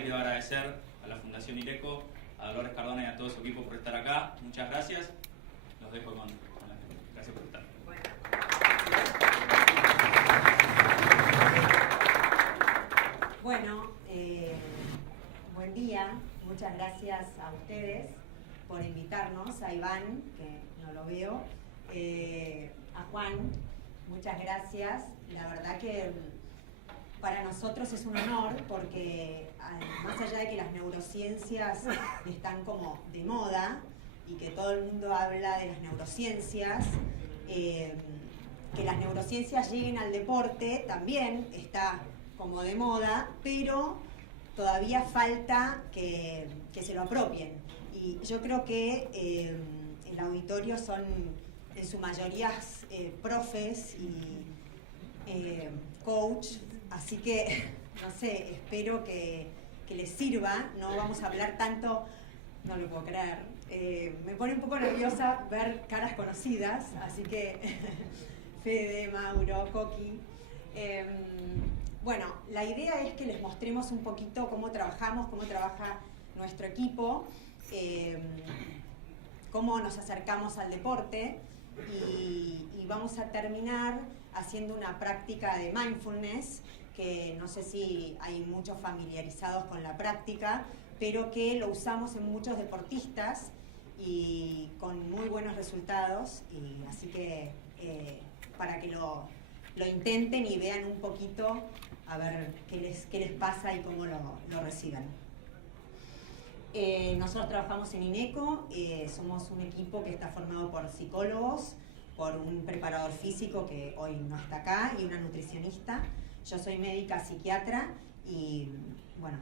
Quiero agradecer a la Fundación ILECO, a Dolores Cardona y a todo su equipo por estar acá. Muchas gracias. Los dejo con la gente. Gracias por estar. Bueno, buen día. Muchas gracias a ustedes por invitarnos, a Iván, que no lo veo, a Juan, muchas gracias. La verdad que para nosotros es un honor porque más allá de que las neurociencias están como de moda y que todo el mundo habla de las neurociencias, que las neurociencias lleguen al deporte también está como de moda, pero todavía falta que se lo apropien. Y yo creo que el auditorio son en su mayoría profes y coach, así que, no sé, espero que les sirva. No vamos a hablar tanto, no lo puedo creer. Me pone un poco nerviosa ver caras conocidas, así que Fede, Mauro, Coqui. Bueno, la idea es que les mostremos un poquito cómo trabajamos, cómo trabaja nuestro equipo, cómo nos acercamos al deporte y vamos a terminar haciendo una práctica de mindfulness que no sé si hay muchos familiarizados con la práctica, pero que lo usamos en muchos deportistas y con muy buenos resultados, y así que para que lo intenten y vean un poquito a ver qué les pasa y cómo lo reciben. Nosotros trabajamos en INECO, somos un equipo que está formado por psicólogos, por un preparador físico que hoy no está acá y una nutricionista. Yo soy médica psiquiatra y bueno,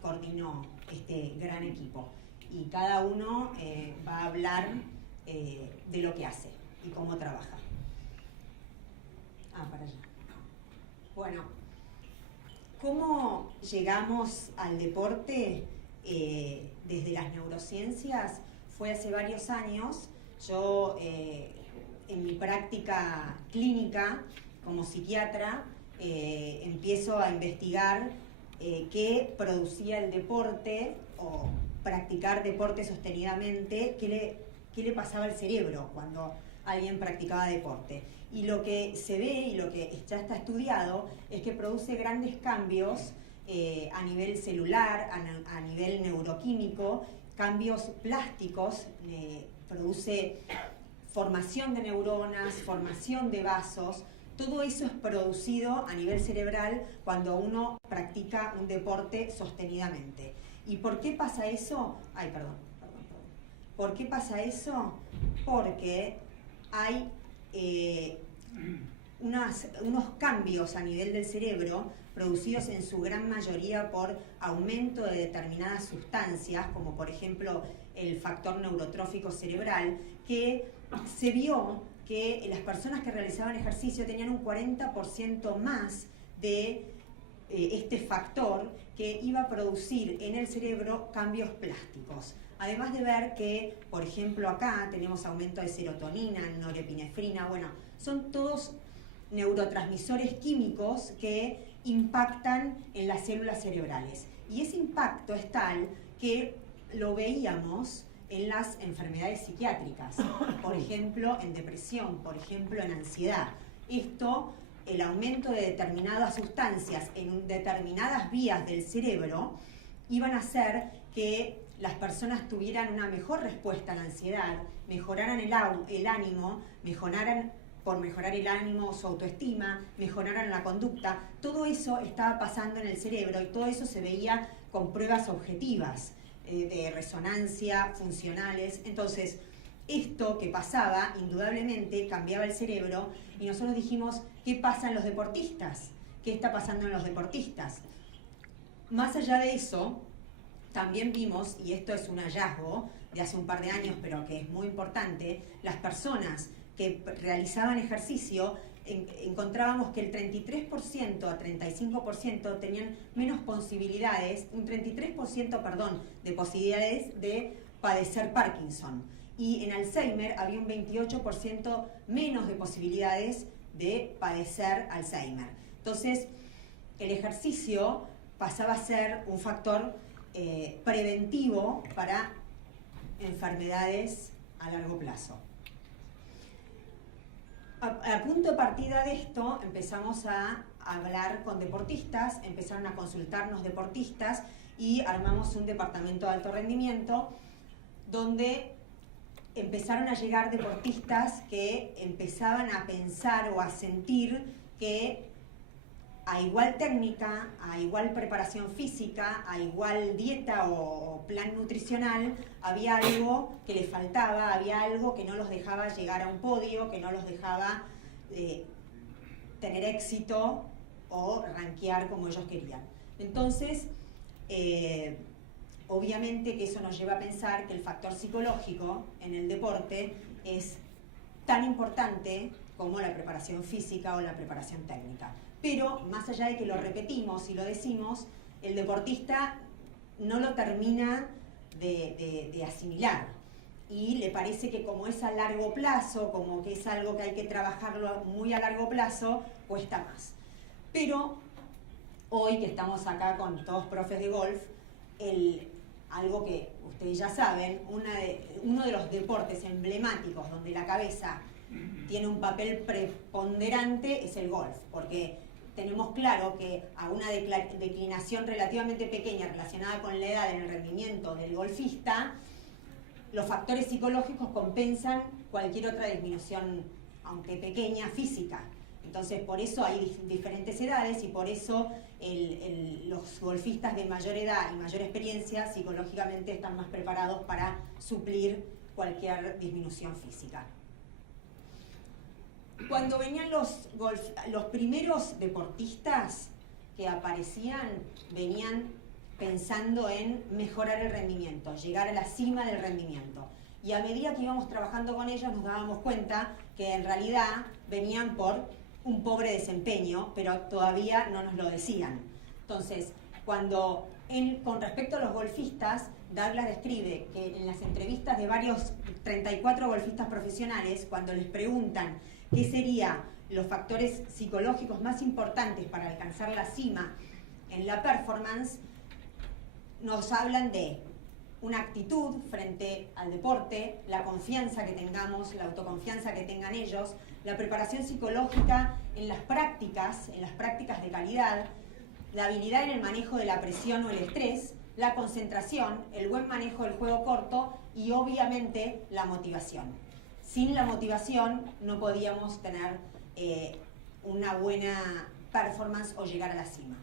coordino este gran equipo. Y cada uno va a hablar de lo que hace y cómo trabaja. Para allá. Bueno, ¿cómo llegamos al deporte desde las neurociencias? Fue hace varios años. Yo en mi práctica clínica como psiquiatra empiezo a investigar qué producía el deporte o practicar deporte sostenidamente, qué le pasaba al cerebro cuando alguien practicaba deporte. Y lo que se ve y lo que ya está estudiado es que produce grandes cambios a nivel celular, a nivel neuroquímico, cambios plásticos, produce formación de neuronas, formación de vasos. Todo eso es producido a nivel cerebral cuando uno practica un deporte sostenidamente. ¿Y por qué pasa eso? ¿Por qué pasa eso? Porque hay unos cambios a nivel del cerebro producidos en su gran mayoría por aumento de determinadas sustancias, como por ejemplo el factor neurotrófico cerebral, que se vio que las personas que realizaban ejercicio tenían un 40% más de este factor que iba a producir en el cerebro cambios plásticos. Además de ver que, por ejemplo, acá tenemos aumento de serotonina, norepinefrina, bueno, son todos neurotransmisores químicos que impactan en las células cerebrales. Y ese impacto es tal que lo veíamos en las enfermedades psiquiátricas, por ejemplo, en depresión, por ejemplo, en ansiedad. Esto, el aumento de determinadas sustancias en determinadas vías del cerebro, iban a hacer que las personas tuvieran una mejor respuesta a la ansiedad, mejoraran el ánimo, por mejorar el ánimo, su autoestima, mejoraran la conducta. Todo eso estaba pasando en el cerebro y todo eso se veía con pruebas objetivas de resonancia, funcionales. Entonces, esto que pasaba, indudablemente, cambiaba el cerebro y nosotros dijimos, ¿qué pasa en los deportistas? ¿Qué está pasando en los deportistas? Más allá de eso, también vimos, y esto es un hallazgo de hace un par de años, pero que es muy importante, las personas que realizaban ejercicio, encontrábamos que el 33% a 35% tenían menos posibilidades, un 33%, perdón, de posibilidades de padecer Parkinson. Y en Alzheimer había un 28% menos de posibilidades de padecer Alzheimer. Entonces, el ejercicio pasaba a ser un factor preventivo para enfermedades a largo plazo. A punto de partida de esto empezamos a hablar con deportistas, empezaron a consultarnos deportistas y armamos un departamento de alto rendimiento donde empezaron a llegar deportistas que empezaban a pensar o a sentir que a igual técnica, a igual preparación física, a igual dieta o plan nutricional, había algo que les faltaba, había algo que no los dejaba llegar a un podio, que no los dejaba tener éxito o rankear como ellos querían. Entonces, obviamente que eso nos lleva a pensar que el factor psicológico en el deporte es tan importante como la preparación física o la preparación técnica. Pero, más allá de que lo repetimos y lo decimos, el deportista no lo termina de asimilar. Y le parece que como es a largo plazo, como que es algo que hay que trabajarlo muy a largo plazo, cuesta más. Pero hoy que estamos acá con todos profes de golf, algo que ustedes ya saben, uno de los deportes emblemáticos donde la cabeza tiene un papel preponderante es el golf, porque tenemos claro que a una declinación relativamente pequeña relacionada con la edad en el rendimiento del golfista, los factores psicológicos compensan cualquier otra disminución, aunque pequeña, física. Entonces, por eso hay diferentes edades y por eso los golfistas de mayor edad y mayor experiencia psicológicamente están más preparados para suplir cualquier disminución física. Cuando venían los primeros deportistas que aparecían, venían pensando en mejorar el rendimiento, llegar a la cima del rendimiento. Y a medida que íbamos trabajando con ellos nos dábamos cuenta que en realidad venían por un pobre desempeño, pero todavía no nos lo decían. Entonces, con respecto a los golfistas, Douglas describe que en las entrevistas de varios 34 golfistas profesionales, cuando les preguntan qué serían los factores psicológicos más importantes para alcanzar la cima en la performance, nos hablan de una actitud frente al deporte, la confianza que tengamos, la autoconfianza que tengan ellos, la preparación psicológica en las prácticas de calidad, la habilidad en el manejo de la presión o el estrés, la concentración, el buen manejo del juego corto y obviamente la motivación. Sin la motivación no podíamos tener una buena performance o llegar a la cima.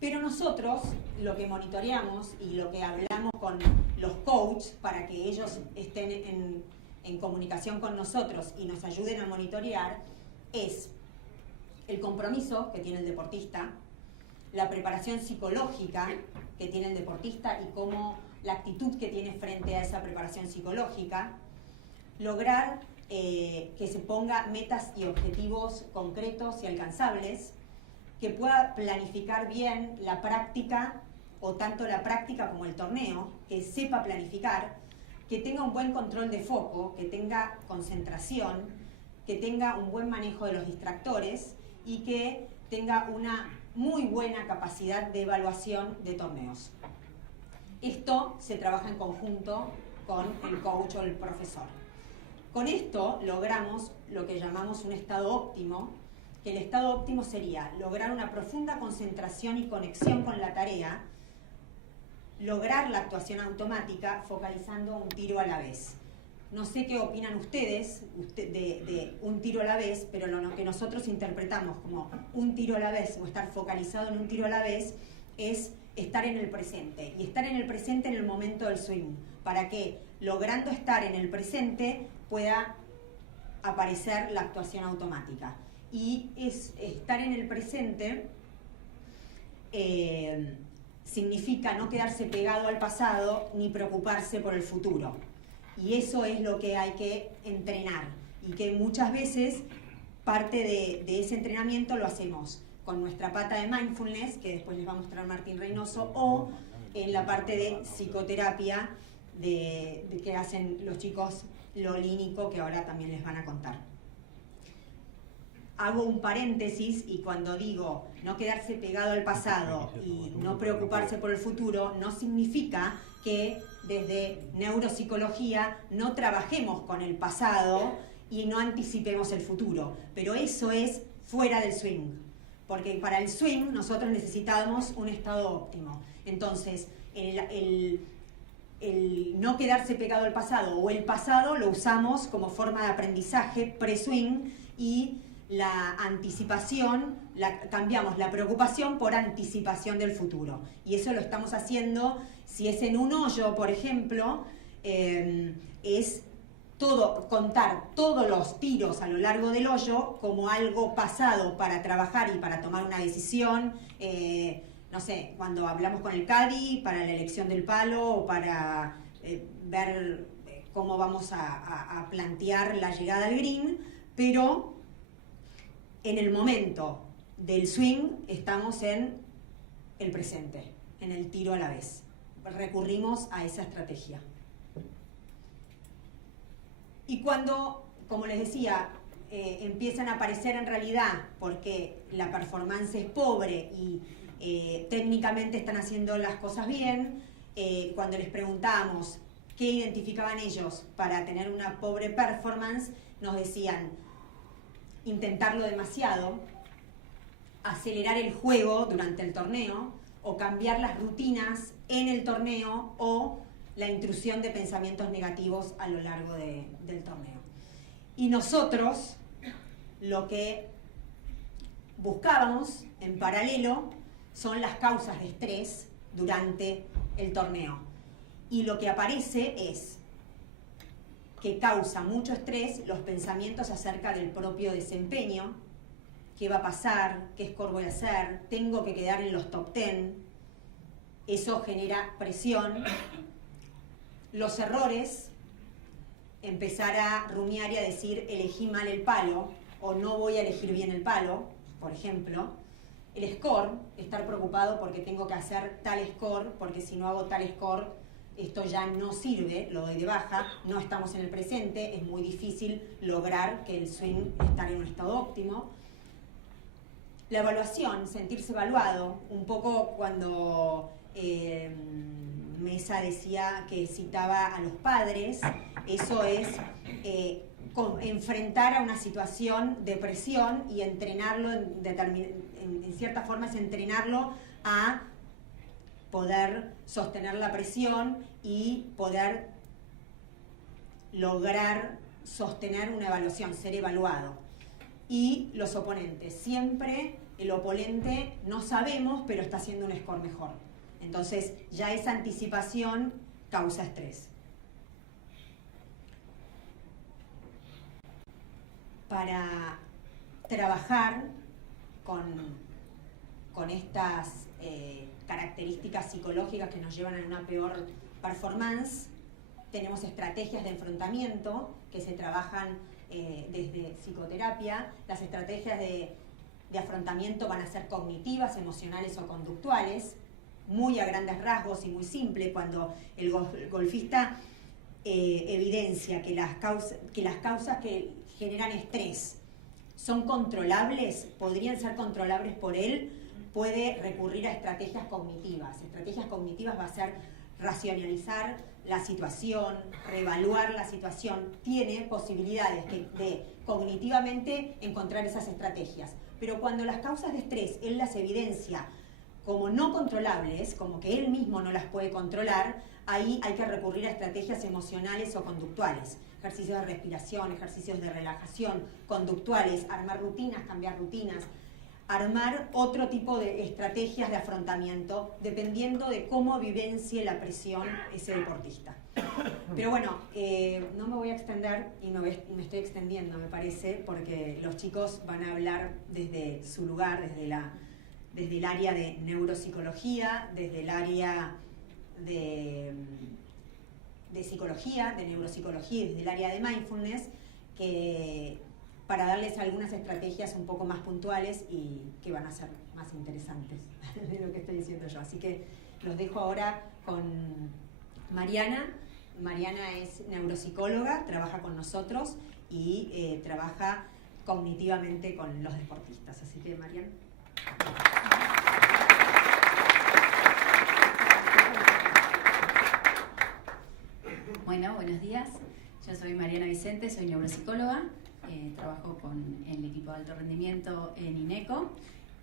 Pero nosotros lo que monitoreamos y lo que hablamos con los coaches para que ellos estén en comunicación con nosotros y nos ayuden a monitorear es el compromiso que tiene el deportista, la preparación psicológica que tiene el deportista y cómo la actitud que tiene frente a esa preparación psicológica, lograr que se ponga metas y objetivos concretos y alcanzables, que pueda planificar bien la práctica, o tanto la práctica como el torneo, que sepa planificar, que tenga un buen control de foco, que tenga concentración, que tenga un buen manejo de los distractores y que tenga una muy buena capacidad de evaluación de torneos. Esto se trabaja en conjunto con el coach o el profesor. Con esto logramos lo que llamamos un estado óptimo, que el estado óptimo sería lograr una profunda concentración y conexión con la tarea, lograr la actuación automática focalizando un tiro a la vez. No sé qué opinan ustedes de un tiro a la vez, pero lo que nosotros interpretamos como un tiro a la vez o estar focalizado en un tiro a la vez es estar en el presente. Y estar en el presente en el momento del swing, para que logrando estar en el presente pueda aparecer la actuación automática. Y estar en el presente significa no quedarse pegado al pasado ni preocuparse por el futuro. Y eso es lo que hay que entrenar y que muchas veces parte de ese entrenamiento lo hacemos con nuestra pata de mindfulness, que después les va a mostrar Martín Reynoso, o en la parte de psicoterapia de que hacen los chicos Lolínico, que ahora también les van a contar. hago un paréntesis y cuando digo no quedarse pegado al pasado y no preocuparse por el futuro, no significa que desde neuropsicología no trabajemos con el pasado y no anticipemos el futuro. Pero eso es fuera del swing, porque para el swing nosotros necesitamos un estado óptimo. Entonces, el no quedarse pegado al pasado o el pasado lo usamos como forma de aprendizaje pre-swing, y la anticipación, cambiamos la preocupación por anticipación del futuro. Y eso lo estamos haciendo, si es en un hoyo, por ejemplo, es contar todos los tiros a lo largo del hoyo como algo pasado para trabajar y para tomar una decisión. No sé, cuando hablamos con el caddy para la elección del palo o para ver cómo vamos a plantear la llegada al green, pero en el momento del swing estamos en el presente, en el tiro a la vez. Recurrimos a esa estrategia. Y cuando, como les decía, empiezan a aparecer en realidad porque la performance es pobre y técnicamente están haciendo las cosas bien, cuando les preguntábamos qué identificaban ellos para tener una pobre performance, nos decían intentarlo demasiado, acelerar el juego durante el torneo, o cambiar las rutinas en el torneo, o la intrusión de pensamientos negativos a lo largo del torneo. Y nosotros lo que buscábamos en paralelo son las causas de estrés durante el torneo. Y lo que aparece es que causa mucho estrés los pensamientos acerca del propio desempeño. ¿Qué va a pasar? ¿Qué score voy a hacer? ¿Tengo que quedar en los top 10? Eso genera presión. Los errores, empezar a rumiar y a decir elegí mal el palo o no voy a elegir bien el palo, por ejemplo. El score, estar preocupado porque tengo que hacer tal score, porque si no hago tal score esto ya no sirve, lo doy de baja, no estamos en el presente, es muy difícil lograr que el swing esté en un estado óptimo. La evaluación, sentirse evaluado, un poco cuando Mesa decía que citaba a los padres, eso es enfrentar a una situación de presión y entrenarlo, en cierta forma es entrenarlo a poder sostener la presión y poder lograr sostener una evaluación, ser evaluado. Y los oponentes, siempre el oponente no sabemos, pero está haciendo un score mejor. Entonces ya esa anticipación causa estrés. Para trabajar con estas características psicológicas que nos llevan a una peor performance, tenemos estrategias de enfrentamiento que se trabajan desde psicoterapia. Las estrategias de afrontamiento van a ser cognitivas, emocionales o conductuales, muy a grandes rasgos y muy simple. Cuando el golfista evidencia que las causas que generan estrés son controlables, podrían ser controlables por él, puede recurrir a estrategias cognitivas. Estrategias cognitivas va a ser racionalizar la situación, reevaluar la situación. Tiene posibilidades de cognitivamente encontrar esas estrategias. Pero cuando las causas de estrés él las evidencia como no controlables, como que él mismo no las puede controlar, ahí hay que recurrir a estrategias emocionales o conductuales. Ejercicios de respiración, ejercicios de relajación, conductuales, armar rutinas, cambiar rutinas, armar otro tipo de estrategias de afrontamiento dependiendo de cómo vivencie la presión ese deportista. Pero bueno, no me voy a extender y me estoy extendiendo, me parece, porque los chicos van a hablar desde su lugar, desde el área de neuropsicología, desde el área de psicología, de neuropsicología y desde el área de mindfulness, para darles algunas estrategias un poco más puntuales y que van a ser más interesantes de lo que estoy diciendo yo. Así que los dejo ahora con Mariana. Mariana es neuropsicóloga, trabaja con nosotros y trabaja cognitivamente con los deportistas. Así que, Marian. Bueno, buenos días. Yo soy Mariana Vicente, soy neuropsicóloga. Trabajo con el equipo de alto rendimiento en INECO.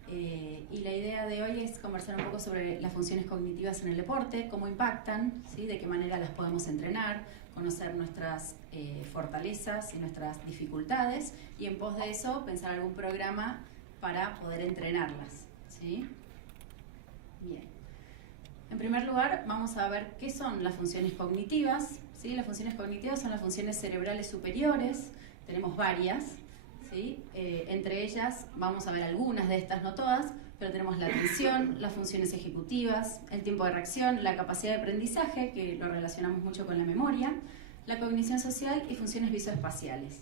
Y la idea de hoy es conversar un poco sobre las funciones cognitivas en el deporte, cómo impactan, ¿sí? De qué manera las podemos entrenar, conocer nuestras fortalezas y nuestras dificultades, y en pos de eso pensar algún programa para poder entrenarlas, ¿sí? Bien. En primer lugar, vamos a ver qué son las funciones cognitivas, ¿sí? Las funciones cognitivas son las funciones cerebrales superiores, tenemos varias, ¿sí? Entre ellas vamos a ver algunas de estas, no todas, pero tenemos la atención, las funciones ejecutivas, el tiempo de reacción, la capacidad de aprendizaje, que lo relacionamos mucho con la memoria, la cognición social y funciones visoespaciales.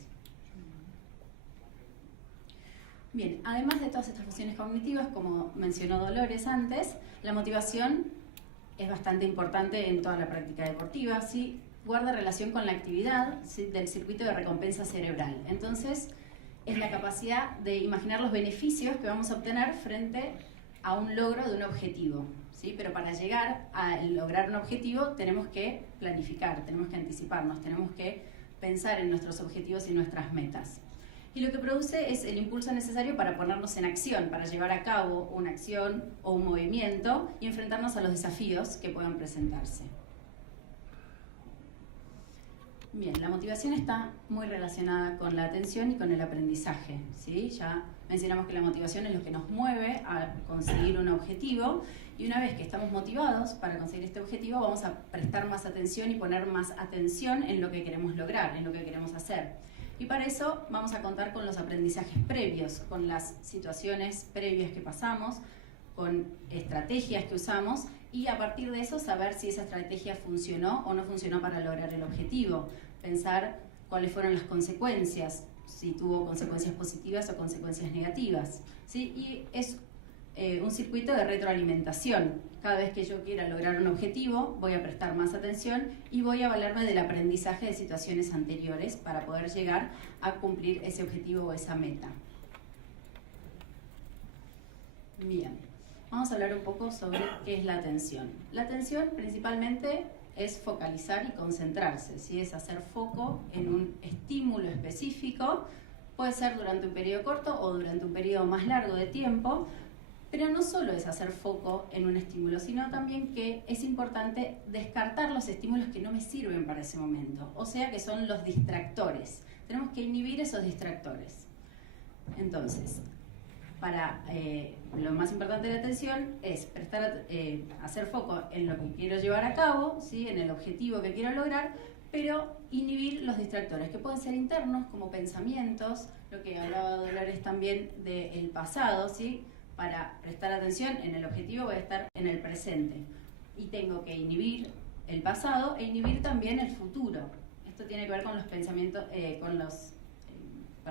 Bien, además de todas estas funciones cognitivas, como mencionó Dolores antes, la motivación es bastante importante en toda la práctica deportiva, ¿sí? Guarda relación con la actividad, ¿sí? Del circuito de recompensa cerebral. Entonces, es la capacidad de imaginar los beneficios que vamos a obtener frente a un logro de un objetivo, ¿sí? Pero para llegar a lograr un objetivo tenemos que planificar, tenemos que anticiparnos, tenemos que pensar en nuestros objetivos y nuestras metas. Y lo que produce es el impulso necesario para ponernos en acción, para llevar a cabo una acción o un movimiento y enfrentarnos a los desafíos que puedan presentarse. Bien, la motivación está muy relacionada con la atención y con el aprendizaje, ¿sí? Ya mencionamos que la motivación es lo que nos mueve a conseguir un objetivo, y una vez que estamos motivados para conseguir este objetivo vamos a prestar más atención y poner más atención en lo que queremos lograr, en lo que queremos hacer. Y para eso vamos a contar con los aprendizajes previos, con las situaciones previas que pasamos, con estrategias que usamos, y a partir de eso saber si esa estrategia funcionó o no funcionó para lograr el objetivo. Pensar cuáles fueron las consecuencias, si tuvo consecuencias positivas o consecuencias negativas, ¿sí? Y es un circuito de retroalimentación. Cada vez que yo quiera lograr un objetivo, voy a prestar más atención y voy a valerme del aprendizaje de situaciones anteriores para poder llegar a cumplir ese objetivo o esa meta. Bien, vamos a hablar un poco sobre qué es la atención. La atención principalmente es focalizar y concentrarse, ¿sí? Es hacer foco en un estímulo específico, puede ser durante un periodo corto o durante un periodo más largo de tiempo, pero no solo es hacer foco en un estímulo, sino también que es importante descartar los estímulos que no me sirven para ese momento, o sea que son los distractores. Tenemos que inhibir esos distractores. Entonces, lo más importante de la atención es hacer foco en lo que quiero llevar a cabo, ¿sí? En el objetivo que quiero lograr, pero inhibir los distractores, que pueden ser internos, como pensamientos, lo que hablaba Dolores también del pasado, ¿sí? Para prestar atención en el objetivo voy a estar en el presente, y tengo que inhibir el pasado e inhibir también el futuro. Esto tiene que ver con los pensamientos,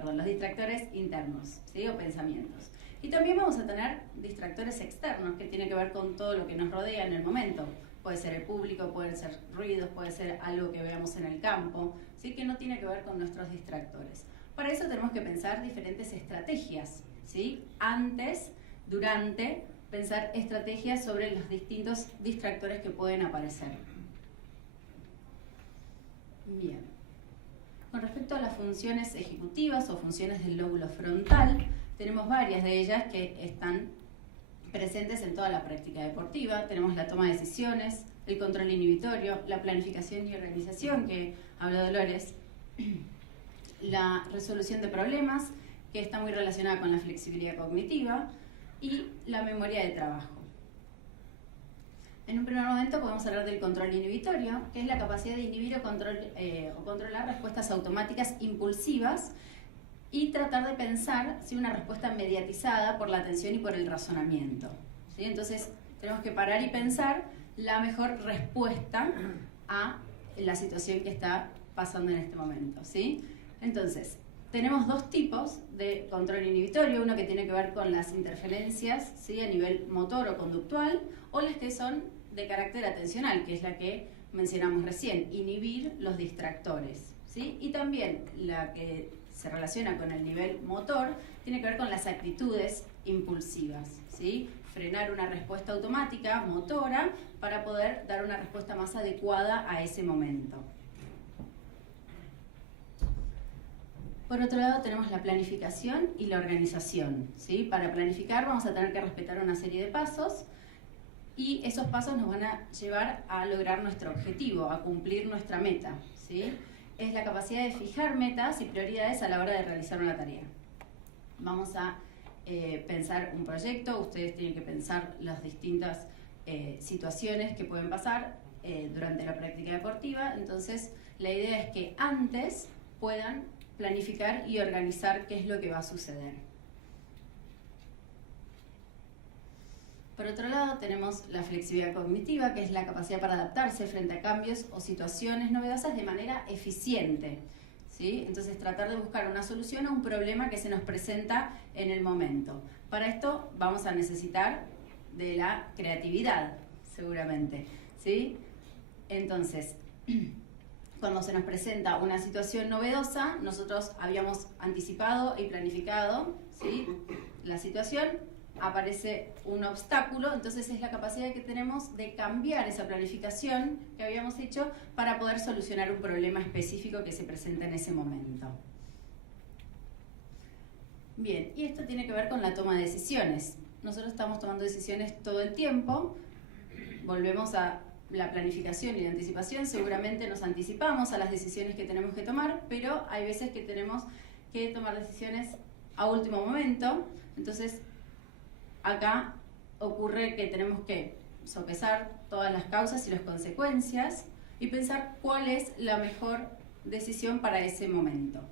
los distractores internos, ¿sí? O pensamientos. Y también vamos a tener distractores externos, que tienen que ver con todo lo que nos rodea en el momento. Puede ser el público, pueden ser ruidos, puede ser algo que veamos en el campo, ¿sí? Que no tiene que ver con nuestros distractores. Para eso tenemos que pensar diferentes estrategias, ¿sí? Antes, durante, pensar estrategias sobre los distintos distractores que pueden aparecer. Bien. Con respecto a las funciones ejecutivas o funciones del lóbulo frontal, tenemos varias de ellas que están presentes en toda la práctica deportiva. Tenemos la toma de decisiones, el control inhibitorio, la planificación y organización, que habló Dolores, la resolución de problemas, que está muy relacionada con la flexibilidad cognitiva, y la memoria de trabajo. En un primer momento podemos hablar del control inhibitorio, que es la capacidad de inhibir o controlar respuestas automáticas impulsivas y tratar de pensar una respuesta mediatizada por la atención y por el razonamiento, ¿sí? Entonces tenemos que parar y pensar la mejor respuesta a la situación que está pasando en este momento, ¿sí? Entonces, tenemos dos tipos de control inhibitorio, uno que tiene que ver con las interferencias, ¿sí? A nivel motor o conductual, o las que son de carácter atencional, que es la que mencionamos recién, inhibir los distractores, ¿sí? Y también la que se relaciona con el nivel motor, tiene que ver con las actitudes impulsivas, ¿sí? Frenar una respuesta automática, motora, para poder dar una respuesta más adecuada a ese momento. Por otro lado tenemos la planificación y la organización, ¿sí? Para planificar vamos a tener que respetar una serie de pasos y esos pasos nos van a llevar a lograr nuestro objetivo, a cumplir nuestra meta, ¿sí? Es la capacidad de fijar metas y prioridades a la hora de realizar una tarea. Vamos a pensar un proyecto, ustedes tienen que pensar las distintas situaciones que pueden pasar durante la práctica deportiva, entonces la idea es que antes puedan planificar y organizar qué es lo que va a suceder. Por otro lado, tenemos la flexibilidad cognitiva, que es la capacidad para adaptarse frente a cambios o situaciones novedosas de manera eficiente, ¿sí? Entonces, tratar de buscar una solución a un problema que se nos presenta en el momento. Para esto vamos a necesitar de la creatividad, seguramente, ¿sí? Entonces, cuando se nos presenta una situación novedosa, nosotros habíamos anticipado y planificado, ¿sí? La situación, aparece un obstáculo, entonces es la capacidad que tenemos de cambiar esa planificación que habíamos hecho para poder solucionar un problema específico que se presenta en ese momento. Bien, y esto tiene que ver con la toma de decisiones. Nosotros estamos tomando decisiones todo el tiempo, volvemos a la planificación y la anticipación, seguramente nos anticipamos a las decisiones que tenemos que tomar, pero hay veces que tenemos que tomar decisiones a último momento, entonces acá ocurre que tenemos que sopesar todas las causas y las consecuencias y pensar cuál es la mejor decisión para ese momento.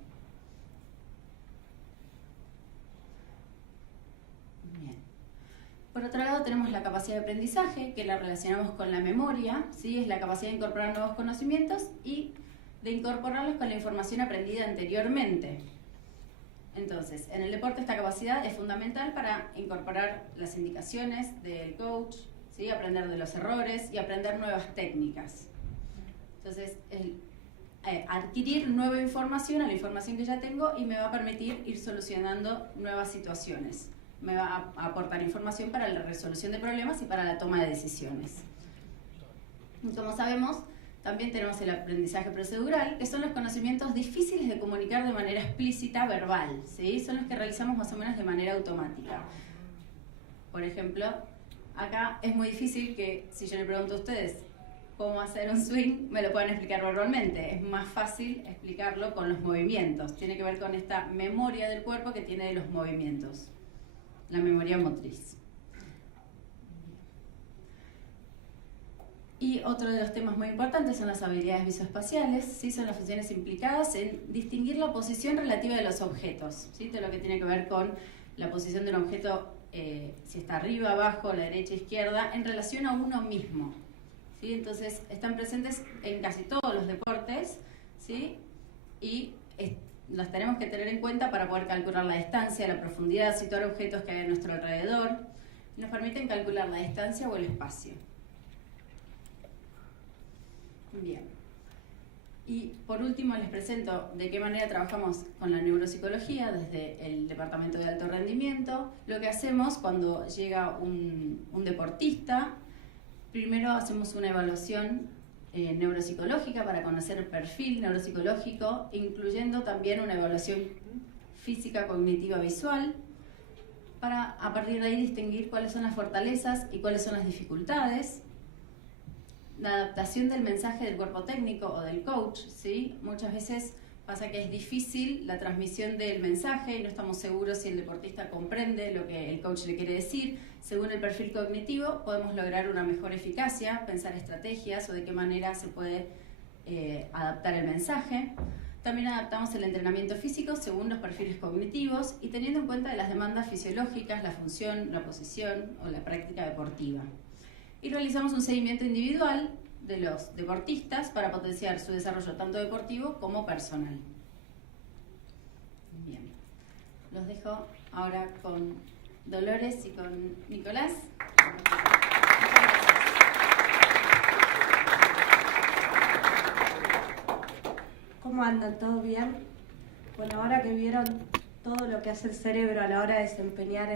Bien. Por otro lado tenemos la capacidad de aprendizaje, que la relacionamos con la memoria, ¿sí? Es la capacidad de incorporar nuevos conocimientos y de incorporarlos con la información aprendida anteriormente. Entonces, en el deporte esta capacidad es fundamental para incorporar las indicaciones del coach, ¿sí? Aprender de los errores y aprender nuevas técnicas. Entonces, adquirir nueva información a la información que ya tengo y me va a permitir ir solucionando nuevas situaciones. Me va a aportar información para la resolución de problemas y para la toma de decisiones. Y como sabemos, también tenemos el aprendizaje procedural, que son los conocimientos difíciles de comunicar de manera explícita, verbal, ¿sí? Son los que realizamos más o menos de manera automática. Por ejemplo, acá es muy difícil que, si yo le pregunto a ustedes cómo hacer un swing, me lo puedan explicar verbalmente. Es más fácil explicarlo con los movimientos. Tiene que ver con esta memoria del cuerpo que tiene de los movimientos, la memoria motriz. Y otro de los temas muy importantes son las habilidades visoespaciales, ¿sí? Son las funciones implicadas en distinguir la posición relativa de los objetos, ¿sí? Todo lo que tiene que ver con la posición de un objeto, si está arriba, abajo, la derecha, izquierda, en relación a uno mismo, ¿sí? Entonces están presentes en casi todos los deportes, ¿sí? Y las tenemos que tener en cuenta para poder calcular la distancia, la profundidad, situar objetos que hay a nuestro alrededor. Nos permiten calcular la distancia o el espacio. Bien. Y por último les presento de qué manera trabajamos con la neuropsicología desde el Departamento de Alto Rendimiento. Lo que hacemos cuando llega un deportista, primero hacemos una evaluación neuropsicológica para conocer el perfil neuropsicológico, incluyendo también una evaluación física, cognitiva, visual, para a partir de ahí distinguir cuáles son las fortalezas y cuáles son las dificultades. La adaptación del mensaje del cuerpo técnico o del coach, ¿sí? Muchas veces pasa que es difícil la transmisión del mensaje y no estamos seguros si el deportista comprende lo que el coach le quiere decir. Según el perfil cognitivo podemos lograr una mejor eficacia, pensar estrategias o de qué manera se puede adaptar el mensaje. También adaptamos el entrenamiento físico según los perfiles cognitivos y teniendo en cuenta de las demandas fisiológicas, la función, la posición o la práctica deportiva. Y realizamos un seguimiento individual de los deportistas para potenciar su desarrollo tanto deportivo como personal. Bien, los dejo ahora con Dolores y con Nicolás. ¿Cómo andan? ¿Todo bien? Bueno, ahora que vieron todo lo que hace el cerebro a la hora de desempeñar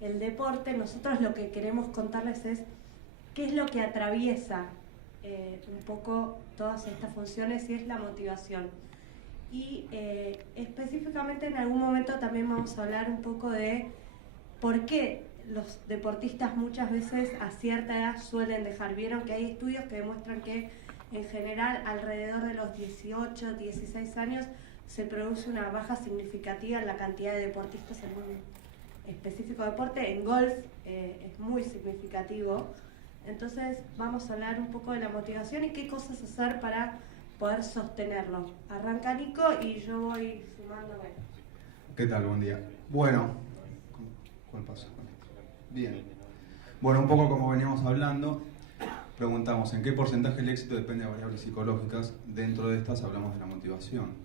el deporte, nosotros lo que queremos contarles es qué es lo que atraviesa un poco todas estas funciones, y es la motivación. Y específicamente en algún momento también vamos a hablar un poco de por qué los deportistas muchas veces a cierta edad suelen dejar. Vieron que hay estudios que demuestran que en general alrededor de los 18, 16 años se produce una baja significativa en la cantidad de deportistas en un específico deporte. En golf es muy significativo. Entonces vamos a hablar un poco de la motivación y qué cosas hacer para poder sostenerlo. Arranca Nico y yo voy sumándome. ¿Qué tal? Buen día. Bueno, ¿cuál paso? Bien. Bueno, un poco como veníamos hablando, preguntamos en qué porcentaje el éxito depende de variables psicológicas. Dentro de estas hablamos de la motivación.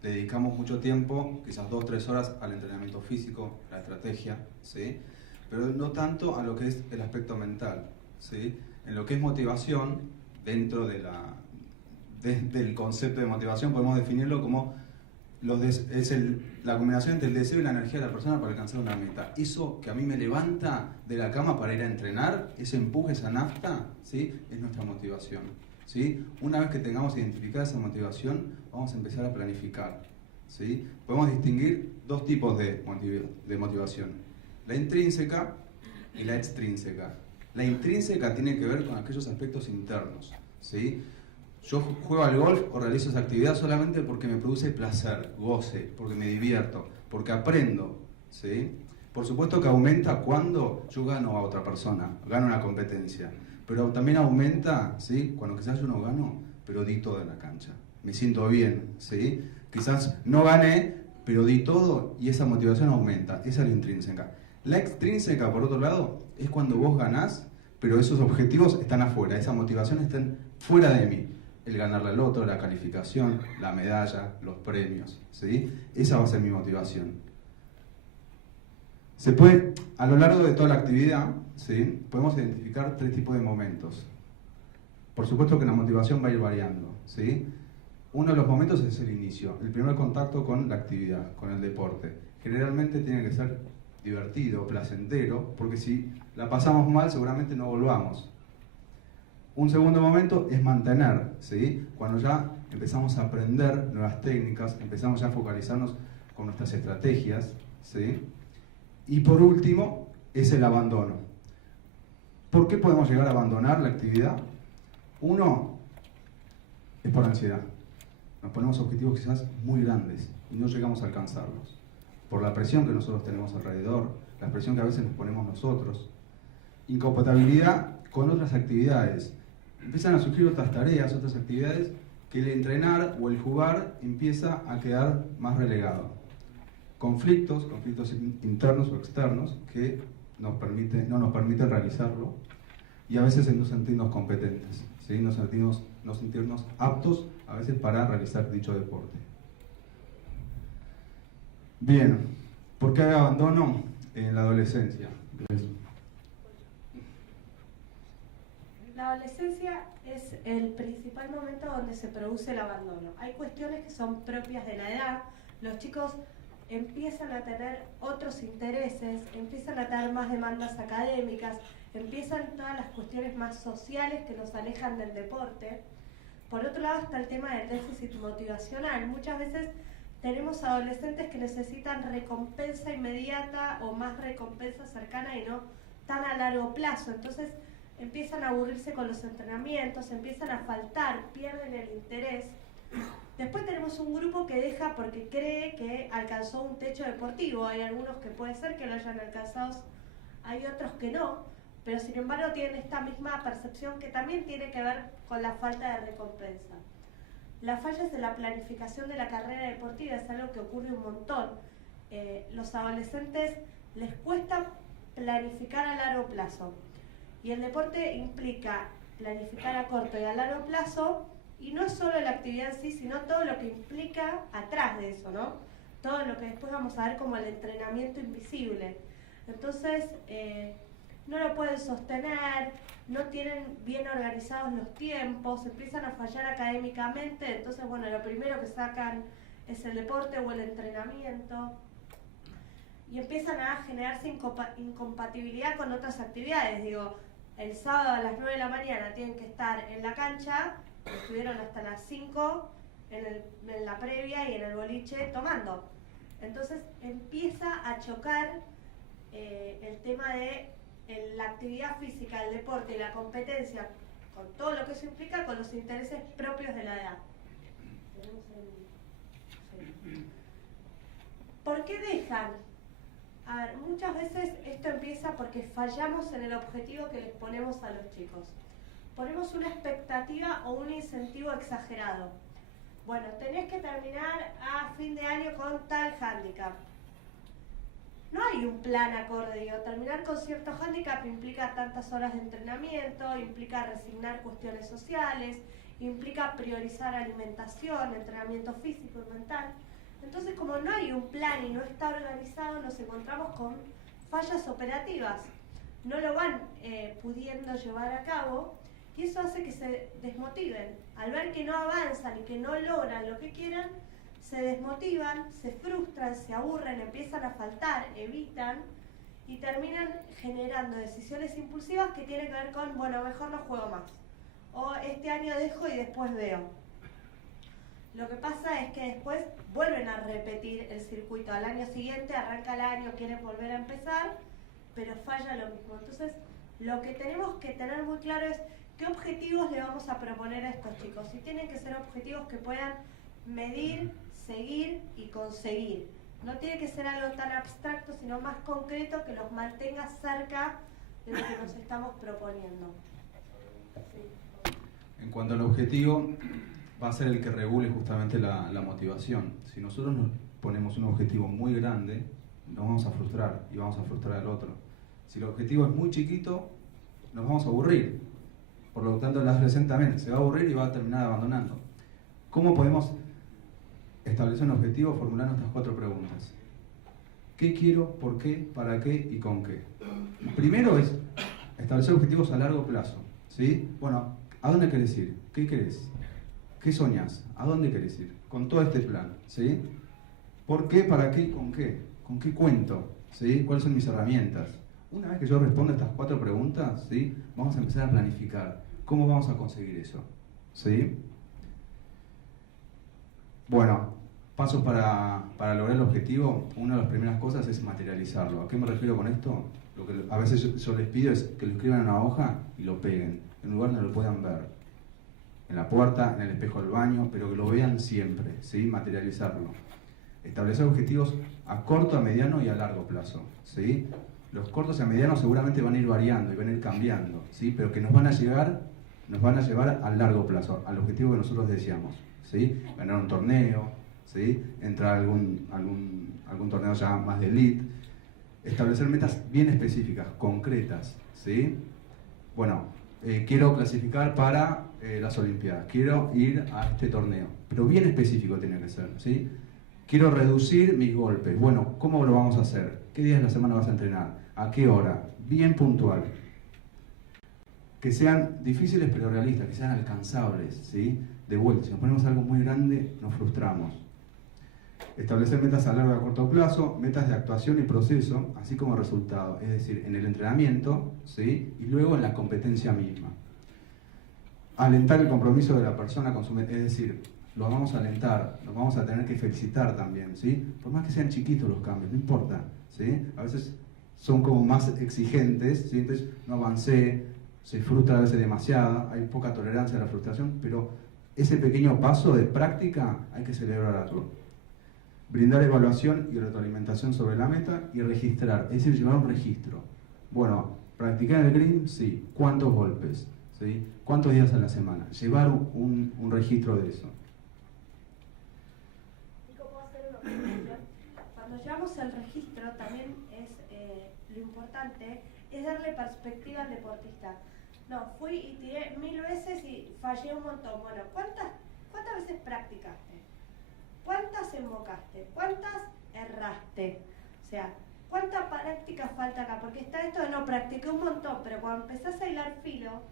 Le dedicamos mucho tiempo, quizás 2-3 horas, al entrenamiento físico, la estrategia, ¿sí? Pero no tanto a lo que es el aspecto mental, ¿sí? En lo que es motivación, dentro de del concepto de motivación podemos definirlo como la combinación entre el deseo y la energía de la persona para alcanzar una meta. Eso que a mí me levanta de la cama para ir a entrenar, ese empuje, esa nafta, ¿sí? Es nuestra motivación, ¿sí? Una vez que tengamos identificada esa motivación, vamos a empezar a planificar, ¿sí? Podemos distinguir dos tipos de motivación: la intrínseca y la extrínseca. La intrínseca tiene que ver con aquellos aspectos internos, ¿sí? Yo juego al golf o realizo esa actividad solamente porque me produce placer, goce, porque me divierto, porque aprendo, ¿sí? Por supuesto que aumenta cuando yo gano a otra persona, gano una competencia, pero también aumenta, ¿sí? Cuando quizás yo no gano, pero di todo en la cancha, me siento bien, ¿sí? Quizás no gané, pero di todo y esa motivación aumenta. Esa es la intrínseca. La extrínseca, por otro lado, es cuando vos ganás, pero esos objetivos están afuera, esa motivación está fuera de mí. El ganarle al otro, la calificación, la medalla, los premios, ¿sí? Esa va a ser mi motivación. Se puede, a lo largo de toda la actividad, ¿sí? Podemos identificar 3 tipos de momentos. Por supuesto que la motivación va a ir variando, ¿sí? Uno de los momentos es el inicio, el primer contacto con la actividad, con el deporte. Generalmente tiene que ser divertido, placentero, porque si la pasamos mal seguramente no volvamos. Un segundo momento es mantener, ¿sí? Cuando ya empezamos a aprender nuevas técnicas, empezamos ya a focalizarnos con nuestras estrategias, ¿sí? Y por último es el abandono. ¿Por qué podemos llegar a abandonar la actividad? Uno es por ansiedad. Nos ponemos objetivos quizás muy grandes y no llegamos a alcanzarlos. Por la presión que nosotros tenemos alrededor, la presión que a veces nos ponemos nosotros. Incompatibilidad con otras actividades. Empiezan a surgir otras tareas, otras actividades, que el entrenar o el jugar empieza a quedar más relegado. Conflictos internos o externos que no nos permiten realizarlo, y a veces en no sentirnos competentes, ¿sí? No sentirnos aptos a veces para realizar dicho deporte. Bien, ¿por qué abandono en la adolescencia? La adolescencia es el principal momento donde se produce el abandono. Hay cuestiones que son propias de la edad. Los chicos empiezan a tener otros intereses, empiezan a tener más demandas académicas, empiezan todas las cuestiones más sociales que nos alejan del deporte. Por otro lado está el tema del déficit motivacional. Muchas veces tenemos adolescentes que necesitan recompensa inmediata o más recompensa cercana y no tan a largo plazo. Entonces empiezan a aburrirse con los entrenamientos, empiezan a faltar, pierden el interés. Después tenemos un grupo que deja porque cree que alcanzó un techo deportivo. Hay algunos que puede ser que lo hayan alcanzado, hay otros que no, pero sin embargo tienen esta misma percepción que también tiene que ver con la falta de recompensa. Las fallas de la planificación de la carrera deportiva es algo que ocurre un montón. Los adolescentes les cuesta planificar a largo plazo. Y el deporte implica planificar a corto y a largo plazo, y no es solo la actividad en sí, sino todo lo que implica atrás de eso, ¿no? Todo lo que después vamos a ver como el entrenamiento invisible. Entonces, no lo pueden sostener, no tienen bien organizados los tiempos, empiezan a fallar académicamente. Entonces, bueno, lo primero que sacan es el deporte o el entrenamiento, y empiezan a generarse incompatibilidad con otras actividades. Digo, el sábado a las 9 de la mañana tienen que estar en la cancha, estuvieron hasta las 5 en la previa y en el boliche tomando. Entonces empieza a chocar el tema de la actividad física, el deporte y la competencia, con todo lo que eso implica, con los intereses propios de la edad. ¿Por qué dejan? A ver, muchas veces esto empieza porque fallamos en el objetivo que les ponemos a los chicos. Ponemos una expectativa o un incentivo exagerado. Bueno, tenés que terminar a fin de año con tal hándicap. No hay un plan acorde, digo, terminar con cierto hándicap implica tantas horas de entrenamiento, implica resignar cuestiones sociales, implica priorizar alimentación, entrenamiento físico y mental. Entonces, como no hay un plan y no está organizado, nos encontramos con fallas operativas. No lo van pudiendo llevar a cabo y eso hace que se desmotiven. Al ver que no avanzan y que no logran lo que quieran, se desmotivan, se frustran, se aburren, empiezan a faltar, evitan y terminan generando decisiones impulsivas que tienen que ver con, bueno, mejor no juego más. O este año dejo y después veo. Lo que pasa es que después vuelven a repetir el circuito. Al año siguiente arranca el año, quieren volver a empezar, pero falla lo mismo. Entonces, lo que tenemos que tener muy claro es qué objetivos le vamos a proponer a estos chicos. Y tienen que ser objetivos que puedan medir, seguir y conseguir. No tiene que ser algo tan abstracto, sino más concreto que los mantenga cerca de lo que nos estamos proponiendo. Sí. En cuanto al objetivo, va a ser el que regule justamente la motivación. Si nosotros nos ponemos un objetivo muy grande, nos vamos a frustrar y vamos a frustrar al otro. Si el objetivo es muy chiquito, nos vamos a aburrir. Por lo tanto, el adolescente también se va a aburrir y va a terminar abandonando. ¿Cómo podemos establecer un objetivo formulando estas 4 preguntas? ¿Qué quiero? ¿Por qué? ¿Para qué? ¿Y con qué? Primero es establecer objetivos a largo plazo, ¿sí? Bueno, ¿a dónde querés ir? ¿Qué querés? ¿Qué soñás? ¿A dónde querés ir? Con todo este plan, ¿sí? ¿Por qué? ¿Para qué? ¿Y con qué? ¿Con qué cuento? ¿Sí? ¿Cuáles son mis herramientas? Una vez que yo responda estas 4 preguntas, ¿sí? Vamos a empezar a planificar. ¿Cómo vamos a conseguir eso? ¿Sí? Bueno, pasos para lograr el objetivo. Una de las primeras cosas es materializarlo. ¿A qué me refiero con esto? Lo que a veces yo les pido es que lo escriban en una hoja y lo peguen, en un lugar donde lo puedan ver. En la puerta, en el espejo del baño, pero que lo vean siempre, ¿sí? Materializarlo. Establecer objetivos a corto, a mediano y a largo plazo, ¿sí? Los cortos y a medianos seguramente van a ir variando y van a ir cambiando, ¿sí? Pero que nos van a llevar a largo plazo, al objetivo que nosotros deseamos, ¿sí? Ganar un torneo, ¿sí? Entrar a algún torneo ya más de elite. Establecer metas bien específicas, concretas, ¿sí? Bueno, quiero clasificar para las Olimpiadas, quiero ir a este torneo, pero bien específico tiene que ser, ¿sí? Quiero reducir mis golpes. Bueno, ¿cómo lo vamos a hacer? ¿Qué días de la semana vas a entrenar? ¿A qué hora? Bien puntual. Que sean difíciles pero realistas, que sean alcanzables, ¿sí? De vuelta, si nos ponemos algo muy grande, nos frustramos. Establecer metas a largo y a corto plazo, metas de actuación y proceso, así como resultado, es decir, en el entrenamiento, ¿sí? Y luego en la competencia misma. Alentar el compromiso de la persona con su, es decir, lo vamos a alentar, los vamos a tener que felicitar también, ¿sí? Por más que sean chiquitos los cambios, no importa, ¿sí? A veces son como más exigentes, ¿sí? Entonces no avancé, se frustra a veces demasiado, hay poca tolerancia a la frustración, pero ese pequeño paso de práctica hay que celebrarlo. Brindar evaluación y retroalimentación sobre la meta y registrar, es decir, llevar un registro. Bueno, practicar el green, sí. ¿Cuántos golpes? ¿Sí? ¿Cuántos días a la semana? Llevar un registro de eso. ¿Y cómo hacer una observación? Cuando llevamos el registro, también es lo importante, es darle perspectiva al deportista. No, fui y tiré 1000 veces y fallé un montón. Bueno, ¿cuántas veces practicaste? ¿Cuántas invocaste? ¿Cuántas erraste? O sea, ¿cuánta práctica falta acá? Porque está esto de no, practiqué un montón, pero cuando empezás a hilar filo,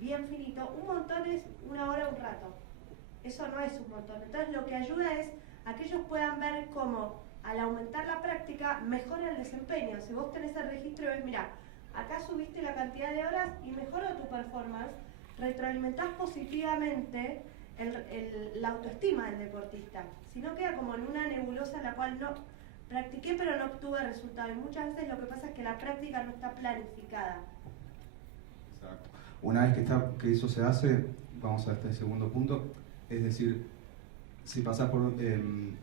bien finito, un montón es 1 hora, un rato. Eso no es un montón. Entonces lo que ayuda es a que ellos puedan ver cómo al aumentar la práctica mejora el desempeño. Si vos tenés el registro y ves, mira, acá subiste la cantidad de horas y mejoró tu performance, retroalimentás positivamente la autoestima del deportista. Si no queda como en una nebulosa en la cual no practiqué pero no obtuve resultado. Y muchas veces lo que pasa es que la práctica no está planificada. Exacto. Una vez que eso se hace, vamos a este segundo punto, es decir, si pasás por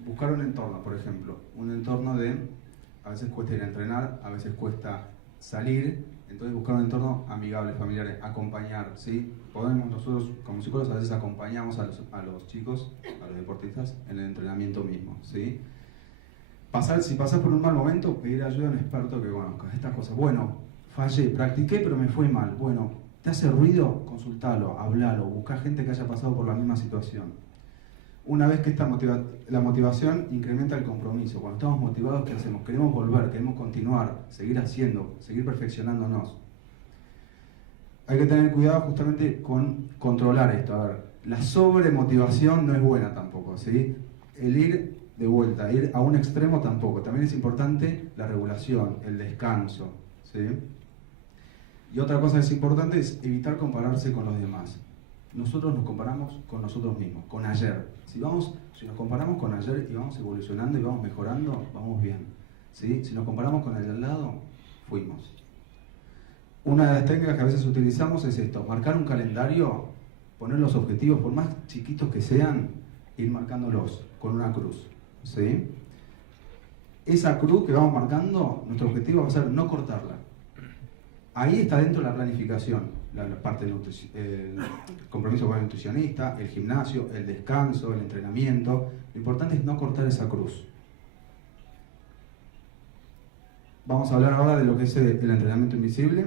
buscar un entorno, por ejemplo, un entorno de, a veces cuesta ir a entrenar, a veces cuesta salir, entonces buscar un entorno amigable, familiar, acompañar, ¿sí? Podemos nosotros como psicólogos a veces acompañamos a los chicos, a los deportistas en el entrenamiento mismo, ¿sí? Si pasás por un mal momento, pedir ayuda a un experto que conozca estas cosas. Bueno, fallé, practiqué pero me fue mal. Bueno, ¿te hace ruido? Consultalo, hablalo, buscá gente que haya pasado por la misma situación. Una vez que la motivación incrementa el compromiso. Cuando estamos motivados, ¿qué hacemos? Queremos volver, queremos continuar, seguir haciendo, seguir perfeccionándonos. Hay que tener cuidado justamente con controlar esto. A ver, la sobremotivación no es buena tampoco, ¿sí? El ir de vuelta, ir a un extremo tampoco. También es importante la regulación, el descanso, ¿sí? Y otra cosa que es importante es evitar compararse con los demás. Nosotros nos comparamos con nosotros mismos, con ayer. Si nos comparamos con ayer y vamos evolucionando y vamos mejorando, vamos bien, ¿sí? Si nos comparamos con el de al lado, fuimos. Una de las técnicas que a veces utilizamos es esto, marcar un calendario, poner los objetivos, por más chiquitos que sean, ir marcándolos con una cruz, ¿sí? Esa cruz que vamos marcando, nuestro objetivo va a ser no cortarla. Ahí está dentro la planificación, la parte del compromiso con el nutricionista, el gimnasio, el descanso, el entrenamiento. Lo importante es no cortar esa cruz. Vamos a hablar ahora de lo que es el entrenamiento invisible.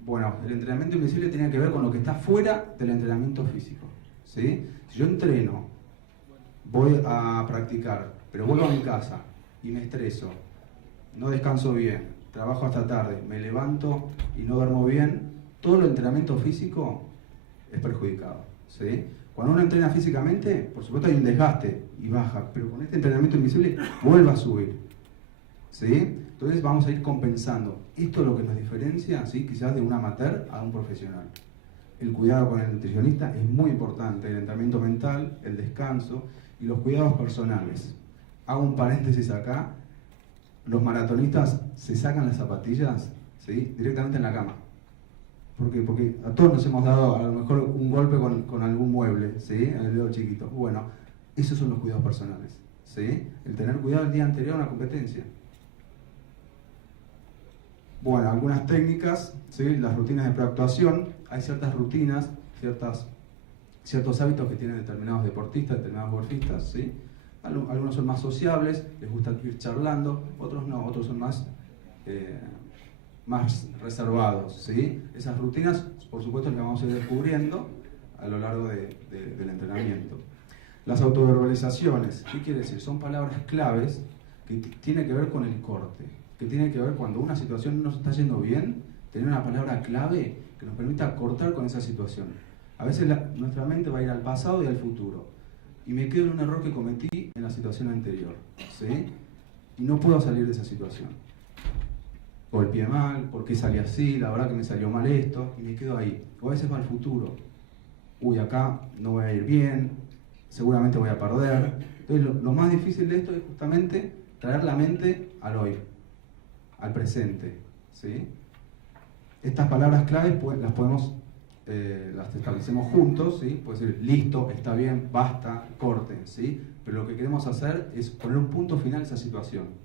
Bueno, el entrenamiento invisible tiene que ver con lo que está fuera del entrenamiento físico, ¿sí? Si yo entreno, voy a practicar, pero vuelvo a mi casa y me estreso, no descanso bien, trabajo hasta tarde, me levanto y no duermo bien, todo el entrenamiento físico es perjudicado, ¿sí? Cuando uno entrena físicamente, por supuesto hay un desgaste y baja, pero con este entrenamiento invisible vuelve a subir, ¿sí? Entonces vamos a ir compensando. Esto es lo que nos diferencia, ¿sí? Quizás de un amateur a un profesional. El cuidado con el nutricionista es muy importante, el entrenamiento mental, el descanso y los cuidados personales. Hago un paréntesis acá. Los maratonistas se sacan las zapatillas, ¿sí? Directamente en la cama. ¿Por qué? Porque a todos nos hemos dado a lo mejor un golpe con algún mueble, ¿sí? En el dedo chiquito. Bueno, esos son los cuidados personales, ¿sí? El tener cuidado el día anterior a una competencia. Bueno, algunas técnicas, ¿sí? Las rutinas de preactuación. Hay ciertas rutinas, ciertos hábitos que tienen determinados deportistas, determinados golfistas, ¿sí? Algunos son más sociables, les gusta ir charlando, otros no, otros son más reservados, ¿sí? Esas rutinas, por supuesto, las vamos a ir descubriendo a lo largo del entrenamiento. Las autoverbalizaciones, ¿qué quiere decir? Son palabras claves que tienen que ver con el corte, que tienen que ver cuando una situación no nos está yendo bien, tener una palabra clave que nos permita cortar con esa situación. A veces nuestra mente va a ir al pasado y al futuro, y me quedo en un error que cometí en la situación anterior, ¿sí? Y no puedo salir de esa situación. Golpeé mal, ¿por qué salí así? La verdad que me salió mal esto, y me quedo ahí. O a veces va al futuro. Uy, acá no voy a ir bien, seguramente voy a perder. Entonces lo más difícil de esto es justamente traer la mente al hoy, al presente, ¿sí? Estas palabras claves las podemos, las establecemos juntos, ¿sí? Puede ser listo, está bien, basta, corten, ¿sí? Pero lo que queremos hacer es poner un punto final a esa situación.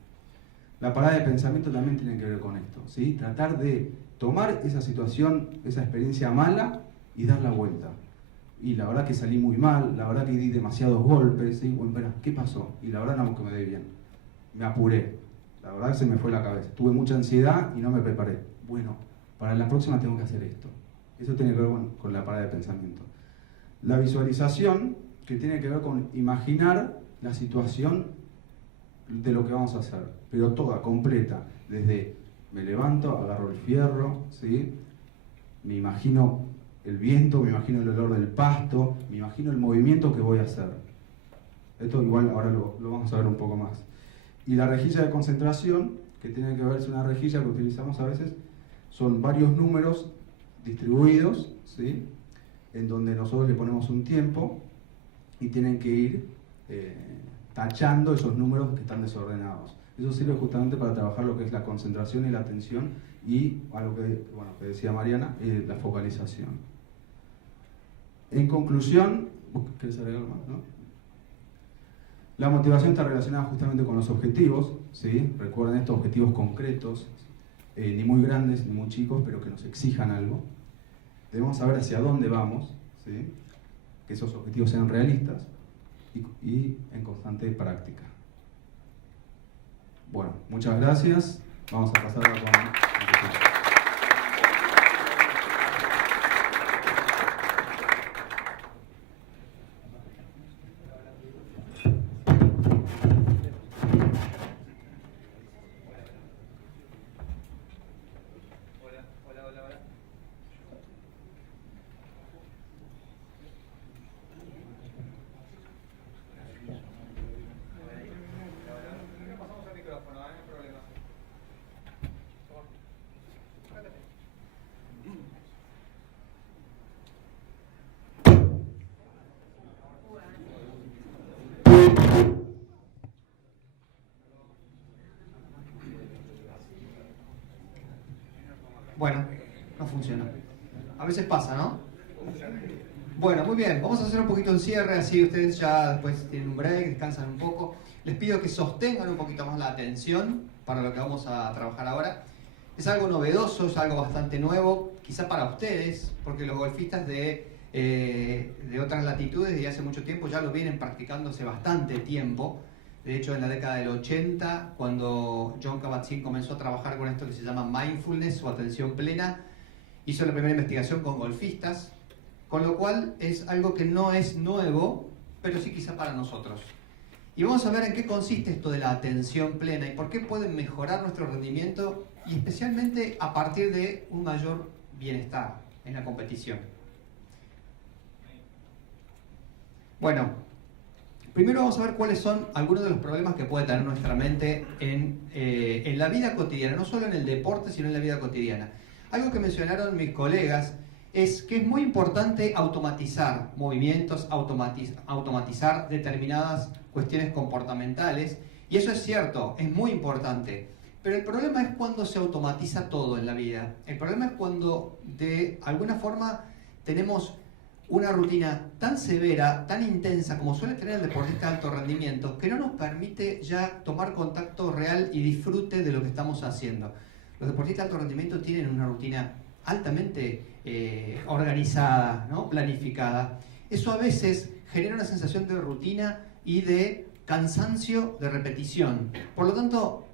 La parada de pensamiento también tiene que ver con esto, ¿sí? Tratar de tomar esa situación, esa experiencia mala y dar la vuelta. Y la verdad que salí muy mal, la verdad que di demasiados golpes, ¿sí? Bueno, espera, ¿qué pasó? Y la verdad no me quedé bien, me apuré, la verdad que se me fue la cabeza, tuve mucha ansiedad y no me preparé. Bueno, para la próxima tengo que hacer esto. Eso tiene que ver con la parada de pensamiento. La visualización, que tiene que ver con imaginar la situación de lo que vamos a hacer, pero toda, completa, desde me levanto, agarro el fierro, ¿sí? Me imagino el viento, me imagino el olor del pasto, me imagino el movimiento que voy a hacer. Esto igual ahora lo vamos a ver un poco más. Y la rejilla de concentración, que tiene que ver, es una rejilla que utilizamos a veces, son varios números distribuidos, ¿sí? En donde nosotros le ponemos un tiempo y tienen que ir tachando esos números que están desordenados. Eso sirve justamente para trabajar lo que es la concentración y la atención y algo que decía Mariana, la focalización. En conclusión, ¿querés agregar algo más? ¿No? La motivación está relacionada justamente con los objetivos, ¿sí? Recuerden estos objetivos concretos, ni muy grandes ni muy chicos, pero que nos exijan algo. Debemos saber hacia dónde vamos, ¿sí? Que esos objetivos sean realistas y en constante práctica. Bueno, muchas gracias. Vamos a pasar a con... Bueno, no funciona. A veces pasa, ¿no? Bueno, muy bien. Vamos a hacer un poquito de cierre, así ustedes ya después tienen un break, descansan un poco. Les pido que sostengan un poquito más la atención para lo que vamos a trabajar ahora. Es algo novedoso, es algo bastante nuevo, quizá para ustedes, porque los golfistas de otras latitudes y hace mucho tiempo ya lo vienen practicando hace bastante tiempo. De hecho, en la década del 80, cuando Jon Kabat-Zinn comenzó a trabajar con esto que se llama mindfulness o atención plena, hizo la primera investigación con golfistas, con lo cual es algo que no es nuevo, pero sí quizá para nosotros. Y vamos a ver en qué consiste esto de la atención plena y por qué puede mejorar nuestro rendimiento y especialmente a partir de un mayor bienestar en la competición. Bueno, primero vamos a ver cuáles son algunos de los problemas que puede tener nuestra mente en la vida cotidiana, no solo en el deporte, sino en la vida cotidiana. Algo que mencionaron mis colegas es que es muy importante automatizar movimientos, automatizar determinadas cuestiones comportamentales, y eso es cierto, es muy importante. Pero el problema es cuando se automatiza todo en la vida. El problema es cuando de alguna forma tenemos una rutina tan severa, tan intensa como suele tener el deportista de alto rendimiento, que no nos permite ya tomar contacto real y disfrute de lo que estamos haciendo. Los deportistas de alto rendimiento tienen una rutina altamente organizada, ¿no? Planificada. Eso a veces genera una sensación de rutina y de cansancio de repetición. Por lo tanto,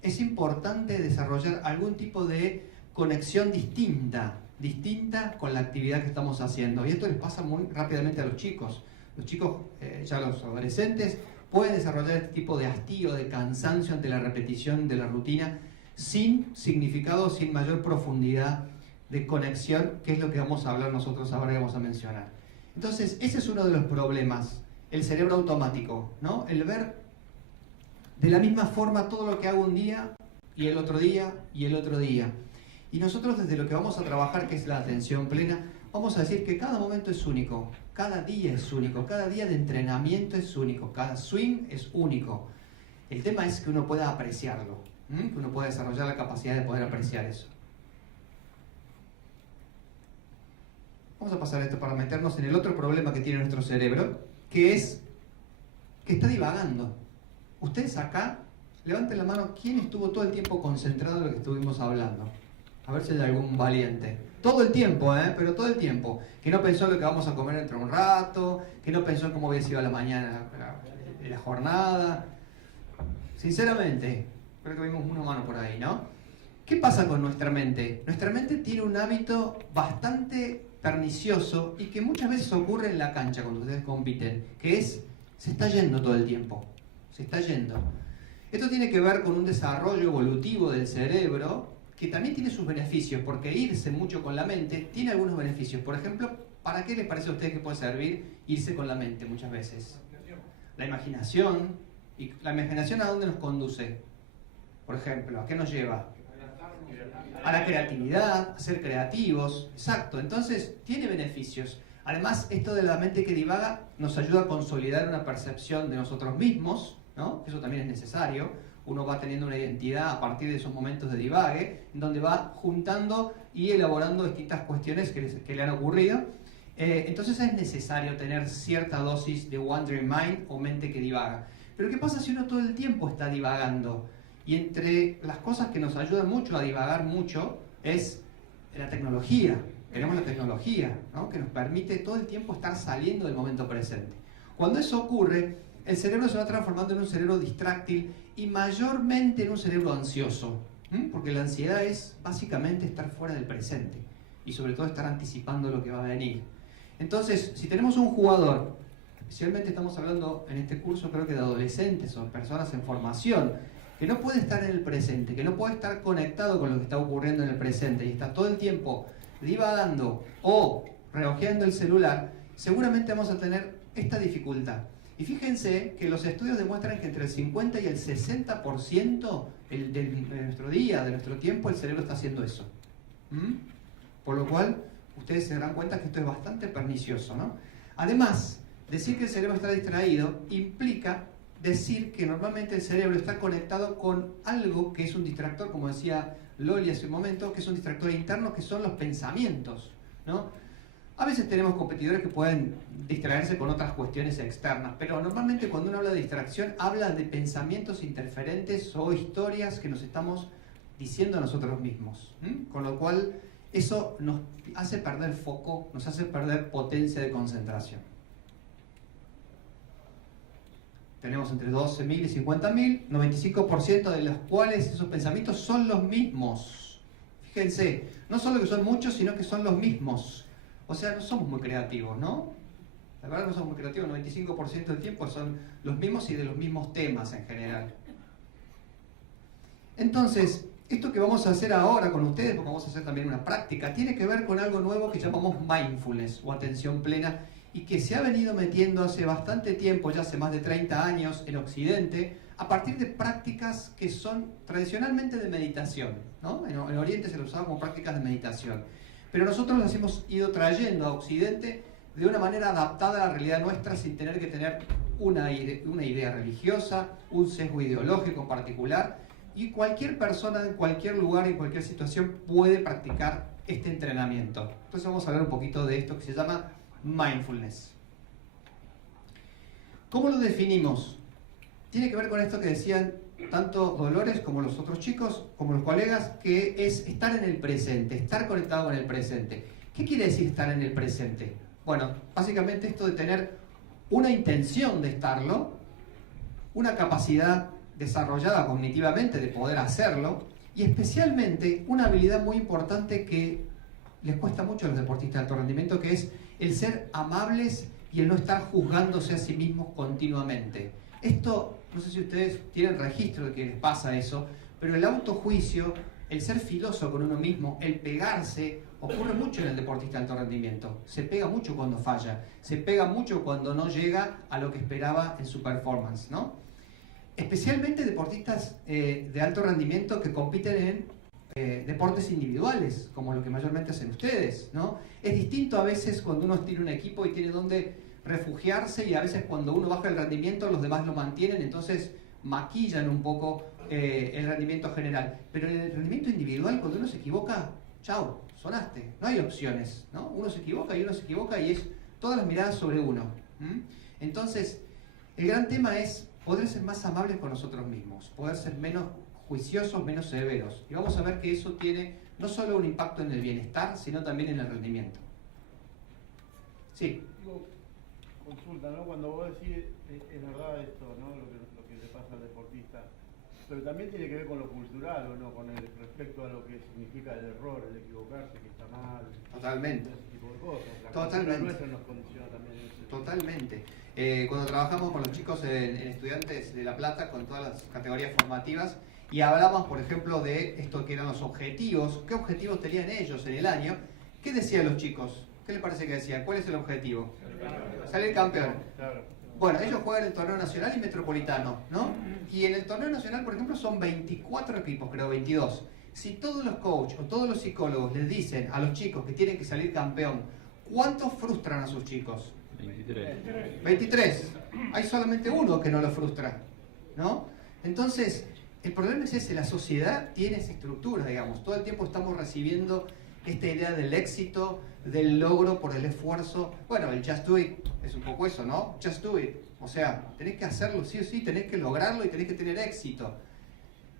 es importante desarrollar algún tipo de conexión distinta con la actividad que estamos haciendo. Y esto les pasa muy rápidamente a los chicos. Los chicos, ya los adolescentes, pueden desarrollar este tipo de hastío, de cansancio ante la repetición de la rutina, sin significado, sin mayor profundidad de conexión, que es lo que vamos a hablar nosotros ahora y vamos a mencionar. Entonces, ese es uno de los problemas, el cerebro automático, ¿no? El ver de la misma forma todo lo que hago un día, y el otro día, y el otro día. Y nosotros desde lo que vamos a trabajar, que es la atención plena, vamos a decir que cada momento es único, cada día es único, cada día de entrenamiento es único, cada swing es único. El tema es que uno pueda apreciarlo, que uno pueda desarrollar la capacidad de poder apreciar eso. Vamos a pasar esto para meternos en el otro problema que tiene nuestro cerebro, que es que está divagando. Ustedes acá, levanten la mano, ¿quién estuvo todo el tiempo concentrado en lo que estuvimos hablando? A ver si hay algún valiente. Todo el tiempo, pero todo el tiempo. Que no pensó en lo que vamos a comer dentro de un rato, que no pensó en cómo hubiese ido la mañana de la jornada. Sinceramente, creo que vimos una mano por ahí, ¿no? ¿Qué pasa con nuestra mente? Nuestra mente tiene un hábito bastante pernicioso y que muchas veces ocurre en la cancha cuando ustedes compiten, que es, se está yendo todo el tiempo. Se está yendo. Esto tiene que ver con un desarrollo evolutivo del cerebro que también tiene sus beneficios, porque irse mucho con la mente tiene algunos beneficios. Por ejemplo, ¿para qué les parece a ustedes que puede servir irse con la mente muchas veces? la imaginación. ¿Y la imaginación a dónde nos conduce? Por ejemplo, ¿a qué nos lleva? A la creatividad, a ser creativos. Exacto, entonces tiene beneficios. Además, esto de la mente que divaga nos ayuda a consolidar una percepción de nosotros mismos, ¿no? Eso también es necesario. Uno va teniendo una identidad a partir de esos momentos de divague, en donde va juntando y elaborando distintas cuestiones que le han ocurrido. Entonces es necesario tener cierta dosis de wandering mind o mente que divaga. Pero ¿qué pasa si uno todo el tiempo está divagando? Y entre las cosas que nos ayudan mucho a divagar mucho es la tecnología. Tenemos la tecnología, ¿no? Que nos permite todo el tiempo estar saliendo del momento presente. Cuando eso ocurre, el cerebro se va transformando en un cerebro distráctil y mayormente en un cerebro ansioso. Porque la ansiedad es básicamente estar fuera del presente y sobre todo estar anticipando lo que va a venir. Entonces, si tenemos un jugador, especialmente estamos hablando en este curso creo que de adolescentes o personas en formación, que no puede estar en el presente, que no puede estar conectado con lo que está ocurriendo en el presente y está todo el tiempo divagando o reojeando el celular, seguramente vamos a tener esta dificultad. Y fíjense que los estudios demuestran que entre el 50 y el 60% de nuestro día, de nuestro tiempo, el cerebro está haciendo eso. Por lo cual, ustedes se darán cuenta que esto es bastante pernicioso, ¿no? Además, decir que el cerebro está distraído implica decir que normalmente el cerebro está conectado con algo que es un distractor, como decía Loli hace un momento, que es un distractor interno, que son los pensamientos, ¿no? A veces tenemos competidores que pueden distraerse con otras cuestiones externas, pero normalmente cuando uno habla de distracción, habla de pensamientos interferentes o historias que nos estamos diciendo a nosotros mismos. Con lo cual, eso nos hace perder foco, nos hace perder potencia de concentración. Tenemos entre 12.000 y 50.000, 95% de los cuales esos pensamientos son los mismos. Fíjense, no solo que son muchos, sino que son los mismos. O sea, no somos muy creativos, ¿no? La verdad no somos muy creativos, el 95% del tiempo son los mismos y de los mismos temas en general. Entonces, esto que vamos a hacer ahora con ustedes, porque vamos a hacer también una práctica, tiene que ver con algo nuevo que llamamos mindfulness o atención plena, y que se ha venido metiendo hace bastante tiempo, ya hace más de 30 años en Occidente, a partir de prácticas que son tradicionalmente de meditación, ¿no? En Oriente se lo usaba como prácticas de meditación, pero nosotros las hemos ido trayendo a Occidente de una manera adaptada a la realidad nuestra, sin tener que tener una idea religiosa, un sesgo ideológico en particular, y cualquier persona en cualquier lugar, en cualquier situación, puede practicar este entrenamiento. Entonces vamos a hablar un poquito de esto que se llama mindfulness. ¿Cómo lo definimos? Tiene que ver con esto que decían tanto Dolores como los otros chicos, como los colegas, que es estar en el presente, estar conectado con el presente. ¿Qué quiere decir estar en el presente? Bueno, básicamente esto de tener una intención de estarlo, una capacidad desarrollada cognitivamente de poder hacerlo, y especialmente una habilidad muy importante que les cuesta mucho a los deportistas de alto rendimiento, que es el ser amables y el no estar juzgándose a sí mismos continuamente. Esto, no sé si ustedes tienen registro de que les pasa eso, pero el autojuicio, el ser filoso con uno mismo, el pegarse, ocurre mucho en el deportista de alto rendimiento. Se pega mucho cuando falla, se pega mucho cuando no llega a lo que esperaba en su performance, ¿no? Especialmente deportistas de alto rendimiento que compiten en deportes individuales, como lo que mayormente hacen ustedes, ¿no? Es distinto a veces cuando uno tiene un equipo y tiene donde refugiarse, y a veces cuando uno baja el rendimiento los demás lo mantienen, entonces maquillan un poco el rendimiento general. Pero en el rendimiento individual, cuando uno se equivoca, chao, sonaste, no hay opciones, ¿no? Uno se equivoca y es todas las miradas sobre uno. Entonces, el gran tema es poder ser más amables con nosotros mismos, poder ser menos juiciosos, menos severos. Y vamos a ver que eso tiene no solo un impacto en el bienestar, sino también en el rendimiento. Sí. Digo, consulta, ¿no? Cuando vos decís, es verdad esto, ¿no? Lo que le pasa al deportista, pero también tiene que ver con lo cultural, ¿o no? Con el respecto a lo que significa el error, el equivocarse, que está mal. Totalmente. Ese tipo de cosas. La Totalmente. nuestra nos condiciona también eso. Totalmente. Cuando trabajamos con los chicos en Estudiantes de La Plata, con todas las categorías formativas, y hablamos, por ejemplo, de esto que eran los objetivos, qué objetivos tenían ellos en el año, ¿qué decían los chicos? ¿Qué les parece que decían? ¿Cuál es el objetivo? Salir campeón. Claro. Bueno, ellos juegan el torneo nacional y metropolitano, ¿no? Y en el torneo nacional, por ejemplo, son 24 equipos, creo, 22. Si todos los coaches o todos los psicólogos les dicen a los chicos que tienen que salir campeón, ¿cuántos frustran a sus chicos? 23. 23. Hay solamente uno que no lo frustra, ¿no? Entonces, el problema es ese, la sociedad tiene esa estructura, digamos. Todo el tiempo estamos recibiendo esta idea del éxito, del logro por el esfuerzo. Bueno, el just do it es un poco eso, ¿no? Just do it. O sea, tenés que hacerlo sí o sí, tenés que lograrlo y tenés que tener éxito.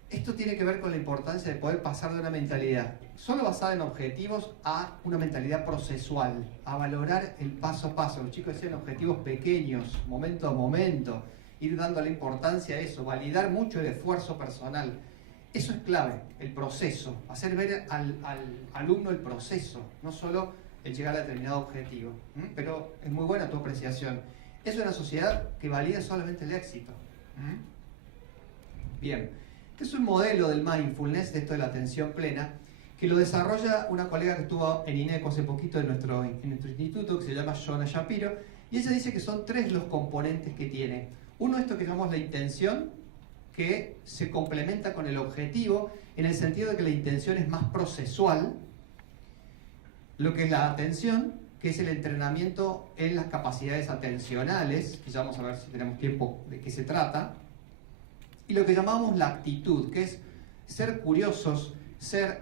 Esto tiene que ver con la importancia de poder pasar de una mentalidad solo basada en objetivos a una mentalidad procesual, a valorar el paso a paso. Los chicos decían objetivos pequeños, momento a momento, ir dando la importancia a eso, validar mucho el esfuerzo personal. Eso es clave, el proceso, hacer ver al alumno el proceso, no solo el llegar a determinado objetivo. Pero es muy buena tu apreciación. Es una sociedad que valida solamente el éxito. Bien, este es un modelo del mindfulness, de esto de la atención plena, que lo desarrolla una colega que estuvo en INECO hace poquito en nuestro instituto, que se llama Shona Shapiro, y ella dice que son 3 los componentes que tiene. Uno, esto que llamamos la intención, que se complementa con el objetivo, en el sentido de que la intención es más procesual, lo que es la atención, que es el entrenamiento en las capacidades atencionales, que ya vamos a ver si tenemos tiempo de qué se trata, y lo que llamamos la actitud, que es ser curiosos, ser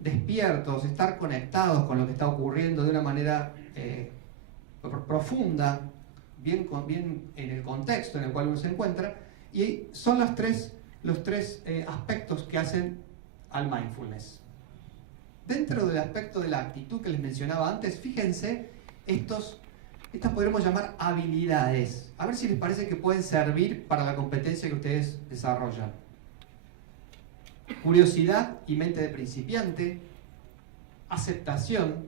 despiertos, estar conectados con lo que está ocurriendo de una manera profunda, bien en el contexto en el cual uno se encuentra, y son los tres aspectos que hacen al mindfulness. Dentro del aspecto de la actitud que les mencionaba antes, fíjense, estas podremos llamar habilidades. A ver si les parece que pueden servir para la competencia que ustedes desarrollan. Curiosidad y mente de principiante, aceptación,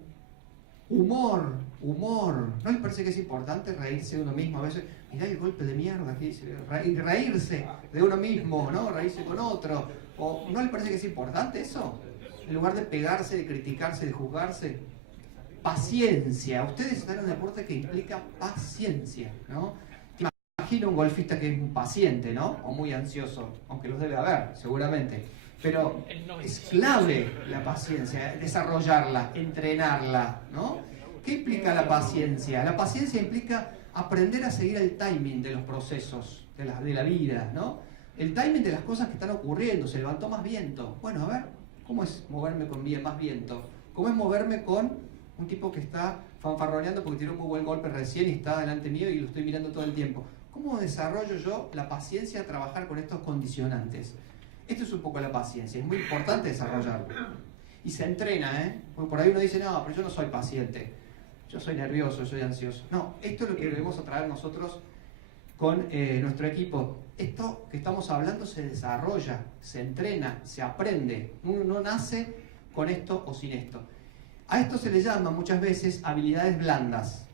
humor. ¿No les parece que es importante reírse de uno mismo? A veces, mirá el golpe de mierda que hice, reírse de uno mismo, ¿no? Reírse con otro. ¿O no les parece que es importante eso? En lugar de pegarse, de criticarse, de juzgarse. Paciencia. Ustedes están en un deporte que implica paciencia, ¿no? Te imagino un golfista que es un paciente, ¿no? O muy ansioso, aunque los debe haber, seguramente. Pero es clave la paciencia, desarrollarla, entrenarla, ¿no? ¿Qué implica la paciencia? La paciencia implica aprender a seguir el timing de los procesos de la vida, ¿no? El timing de las cosas que están ocurriendo. Se levantó más viento. Bueno, a ver, ¿cómo es moverme con más viento? ¿Cómo es moverme con un tipo que está fanfarroneando porque tiró un muy buen golpe recién y está delante mío y lo estoy mirando todo el tiempo? ¿Cómo desarrollo yo la paciencia a trabajar con estos condicionantes? Esto es un poco la paciencia, es muy importante desarrollarlo. Y se entrena, ¿eh? Porque por ahí uno dice, no, pero yo no soy paciente, yo soy nervioso, yo soy ansioso. No, esto es lo que debemos atraer nosotros con nuestro equipo. Esto que estamos hablando se desarrolla, se entrena, se aprende. Uno no nace con esto o sin esto. A esto se le llama muchas veces habilidades blandas.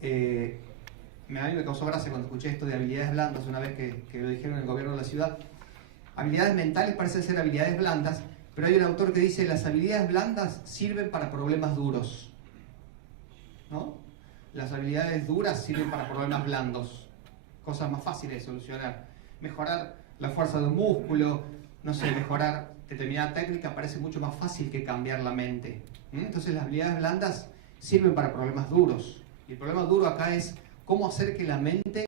A mí me causó gracia cuando escuché esto de habilidades blandas una vez que lo dijeron en el gobierno de la ciudad. Habilidades mentales parecen ser habilidades blandas, pero hay un autor que dice las habilidades blandas sirven para problemas duros, ¿no? Las habilidades duras sirven para problemas blandos, cosas más fáciles de solucionar. Mejorar la fuerza de un músculo, no sé, mejorar determinada técnica parece mucho más fácil que cambiar la mente. Entonces las habilidades blandas sirven para problemas duros. Y el problema duro acá es cómo hacer que la mente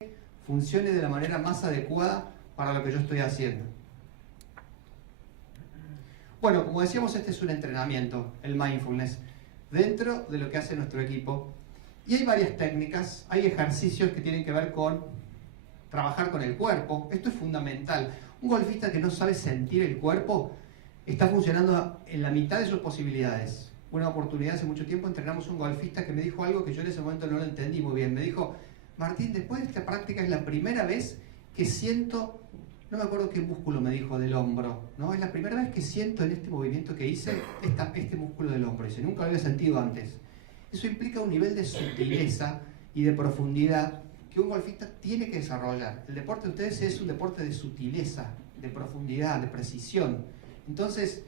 funcione de la manera más adecuada para lo que yo estoy haciendo. Bueno, como decíamos, este es un entrenamiento, el mindfulness, dentro de lo que hace nuestro equipo. Y hay varias técnicas, hay ejercicios que tienen que ver con trabajar con el cuerpo. Esto es fundamental. Un golfista que no sabe sentir el cuerpo está funcionando en la mitad de sus posibilidades. Una oportunidad hace mucho tiempo entrenamos a un golfista que me dijo algo que yo en ese momento no lo entendí muy bien. Me dijo, Martín, después de esta práctica es la primera vez que siento, no me acuerdo qué músculo me dijo del hombro, ¿no? Es la primera vez que siento en este movimiento que hice este músculo del hombro. Dice, nunca lo había sentido antes. Eso implica un nivel de sutileza y de profundidad que un golfista tiene que desarrollar. El deporte de ustedes es un deporte de sutileza, de profundidad, de precisión. Entonces,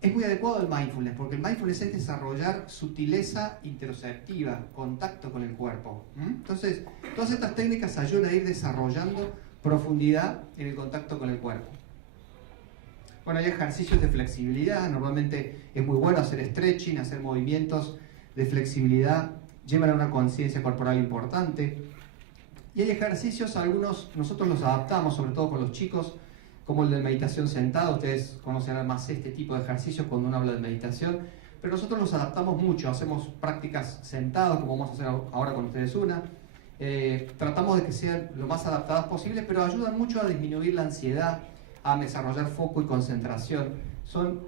es muy adecuado el mindfulness, porque el mindfulness es desarrollar sutileza interoceptiva, contacto con el cuerpo. Entonces, todas estas técnicas ayudan a ir desarrollando profundidad en el contacto con el cuerpo. Bueno, hay ejercicios de flexibilidad, normalmente es muy bueno hacer stretching, hacer movimientos de flexibilidad, llevan a una conciencia corporal importante. Y hay ejercicios, algunos nosotros los adaptamos, sobre todo con los chicos, como el de meditación sentada. Ustedes conocerán más este tipo de ejercicios cuando uno habla de meditación, pero nosotros los adaptamos mucho, hacemos prácticas sentadas, como vamos a hacer ahora con ustedes una. Tratamos de que sean lo más adaptadas posibles, pero ayudan mucho a disminuir la ansiedad, a desarrollar foco y concentración. Son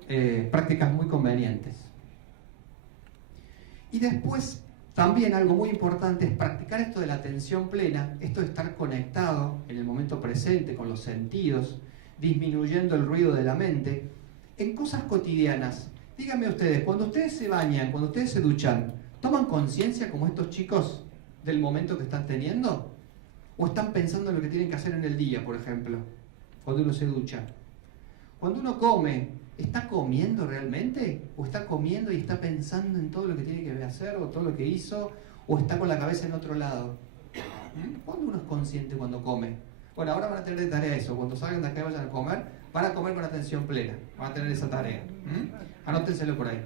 prácticas muy convenientes. Y después, también algo muy importante es practicar esto de la atención plena, esto de estar conectado en el momento presente con los sentidos, disminuyendo el ruido de la mente, en cosas cotidianas. Díganme ustedes, cuando ustedes se bañan, cuando ustedes se duchan, ¿toman conciencia como estos chicos del momento que están teniendo? ¿O están pensando en lo que tienen que hacer en el día, por ejemplo, cuando uno se ducha? Cuando uno come, ¿está comiendo realmente? ¿O está comiendo y está pensando en todo lo que tiene que hacer o todo lo que hizo? ¿O está con la cabeza en otro lado? ¿Cuándo uno es consciente cuando come? Bueno, ahora van a tener de tarea eso. Cuando salgan de acá y vayan a comer, van a comer con atención plena. Van a tener esa tarea. Anótenselo por ahí.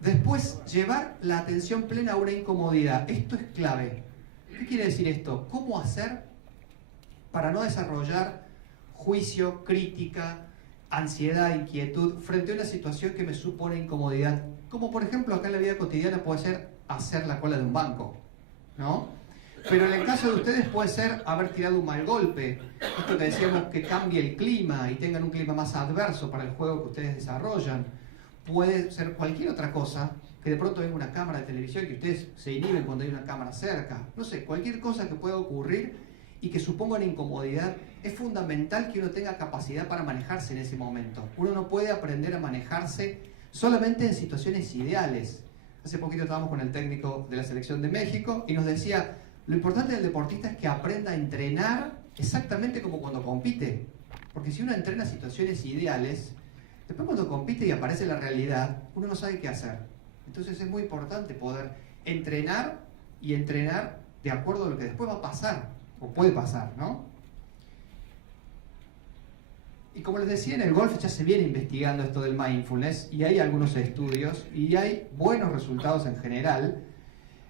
Después, llevar la atención plena a una incomodidad. Esto es clave. ¿Qué quiere decir esto? ¿Cómo hacer para no desarrollar juicio, crítica, ansiedad, inquietud frente a una situación que me supone incomodidad? Como por ejemplo acá en la vida cotidiana puede ser hacer la cola de un banco, ¿no? Pero en el caso de ustedes puede ser haber tirado un mal golpe, esto que decíamos, que cambie el clima y tengan un clima más adverso para el juego que ustedes desarrollan. Puede ser cualquier otra cosa, que de pronto venga una cámara de televisión, que ustedes se inhiben cuando hay una cámara cerca. No sé, cualquier cosa que pueda ocurrir y que suponga una incomodidad. Es fundamental que uno tenga capacidad para manejarse en ese momento. Uno no puede aprender a manejarse solamente en situaciones ideales. Hace poquito estábamos con el técnico de la selección de México y nos decía, lo importante del deportista es que aprenda a entrenar exactamente como cuando compite. Porque si uno entrena situaciones ideales, después cuando compite y aparece la realidad, uno no sabe qué hacer. Entonces es muy importante poder entrenar y entrenar de acuerdo a lo que después va a pasar, o puede pasar, ¿no? Y como les decía, en el golf ya se viene investigando esto del mindfulness y hay algunos estudios y hay buenos resultados en general.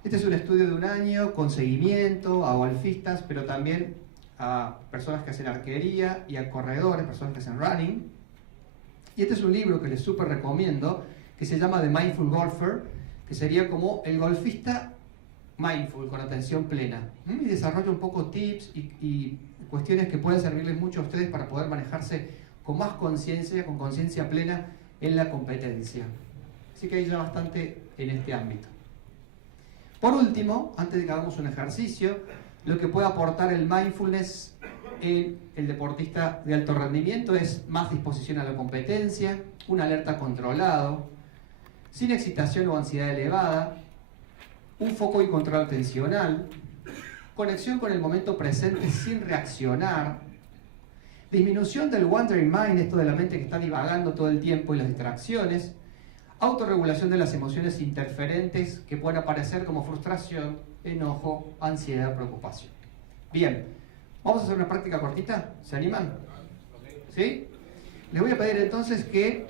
Este es un estudio de un año con seguimiento a golfistas, pero también a personas que hacen arquería y a corredores, personas que hacen running. Y este es un libro que les súper recomiendo, que se llama The Mindful Golfer, que sería como el golfista mindful, con atención plena. Y desarrolla un poco tips y cuestiones que pueden servirles mucho a ustedes para poder manejarse con más conciencia, con conciencia plena en la competencia. Así que hay ya bastante en este ámbito. Por último, antes de que hagamos un ejercicio, lo que puede aportar el mindfulness en el deportista de alto rendimiento es más disposición a la competencia, un alerta controlado, sin excitación o ansiedad elevada, un foco y control atencional, conexión con el momento presente sin reaccionar, disminución del wandering mind, esto de la mente que está divagando todo el tiempo y las distracciones, autorregulación de las emociones interferentes que pueden aparecer como frustración, enojo, ansiedad, preocupación. Bien, vamos a hacer una práctica cortita, ¿se animan? ¿Sí? Les voy a pedir entonces que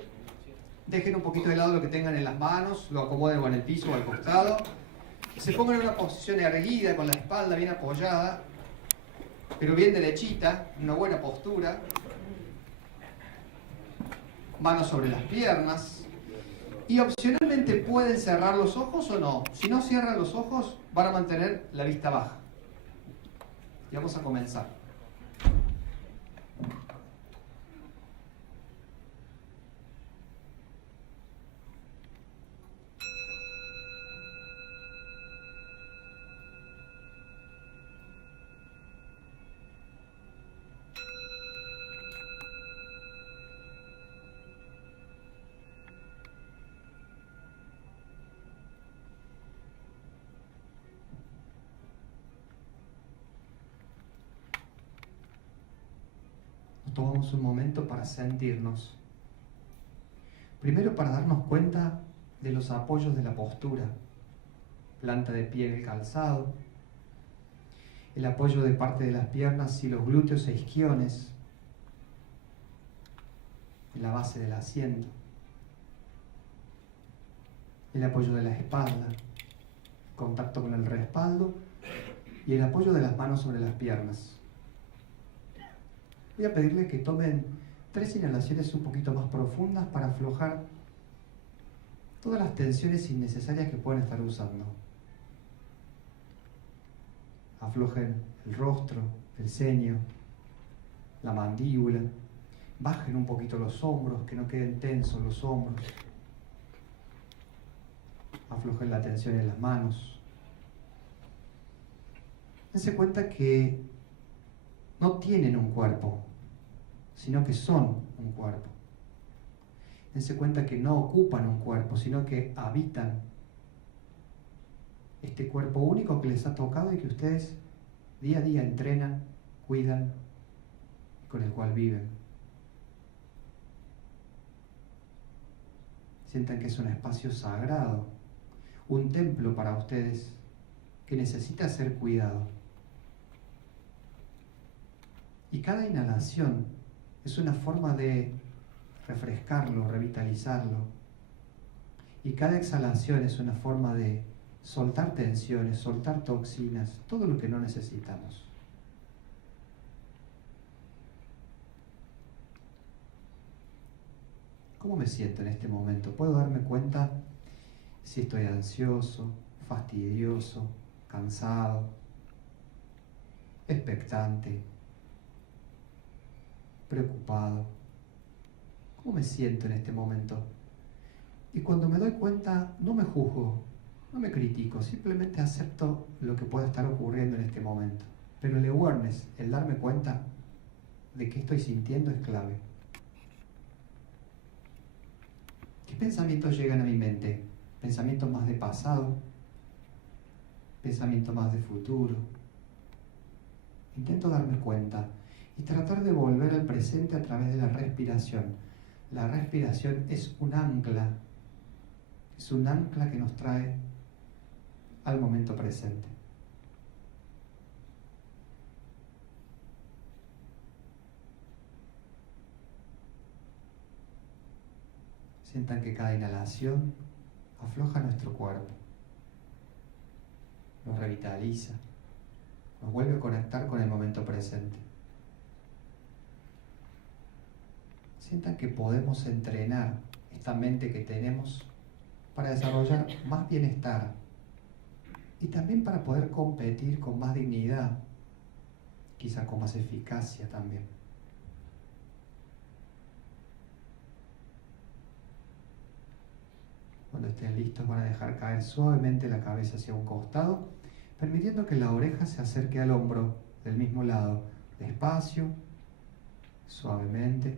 dejen un poquito de lado lo que tengan en las manos, lo acomoden o en el piso o al costado, se pongan en una posición erguida, con la espalda bien apoyada, pero bien derechita, una buena postura, manos sobre las piernas. Y opcionalmente pueden cerrar los ojos o no. Si no cierran los ojos, van a mantener la vista baja. Y vamos a comenzar. Tomamos un momento para sentirnos. Primero para darnos cuenta de los apoyos de la postura, planta de pie en el calzado, el apoyo de parte de las piernas y los glúteos e isquiones, en la base del asiento, el apoyo de la espalda, contacto con el respaldo y el apoyo de las manos sobre las piernas. Voy a pedirles que tomen 3 inhalaciones un poquito más profundas para aflojar todas las tensiones innecesarias que pueden estar usando. Aflojen el rostro, el ceño, la mandíbula, bajen un poquito los hombros, que no queden tensos los hombros. Aflojen la tensión en las manos. Dense cuenta que no tienen un cuerpo, sino que son un cuerpo. Dense cuenta que no ocupan un cuerpo, sino que habitan este cuerpo único que les ha tocado y que ustedes día a día entrenan, cuidan, con el cual viven. Sientan que es un espacio sagrado, un templo para ustedes que necesita ser cuidado. Y cada inhalación es una forma de refrescarlo, revitalizarlo. Y cada exhalación es una forma de soltar tensiones, soltar toxinas, todo lo que no necesitamos. ¿Cómo me siento en este momento? ¿Puedo darme cuenta si estoy ansioso, fastidioso, cansado, expectante, preocupado? ¿Cómo me siento en este momento? Y cuando me doy cuenta, no me juzgo, no me critico, simplemente acepto lo que pueda estar ocurriendo en este momento. Pero el awareness, el darme cuenta de qué estoy sintiendo, es clave. ¿Qué pensamientos llegan a mi mente? ¿Pensamientos más de pasado? ¿Pensamientos más de futuro? Intento darme cuenta y tratar de volver al presente a través de la respiración. La respiración es un ancla que nos trae al momento presente. Sientan que cada inhalación afloja nuestro cuerpo, nos revitaliza, nos vuelve a conectar con el momento presente. Sientan que podemos entrenar esta mente que tenemos para desarrollar más bienestar y también para poder competir con más dignidad, quizá con más eficacia también. Cuando estén listos van a dejar caer suavemente la cabeza hacia un costado, permitiendo que la oreja se acerque al hombro del mismo lado, despacio, suavemente,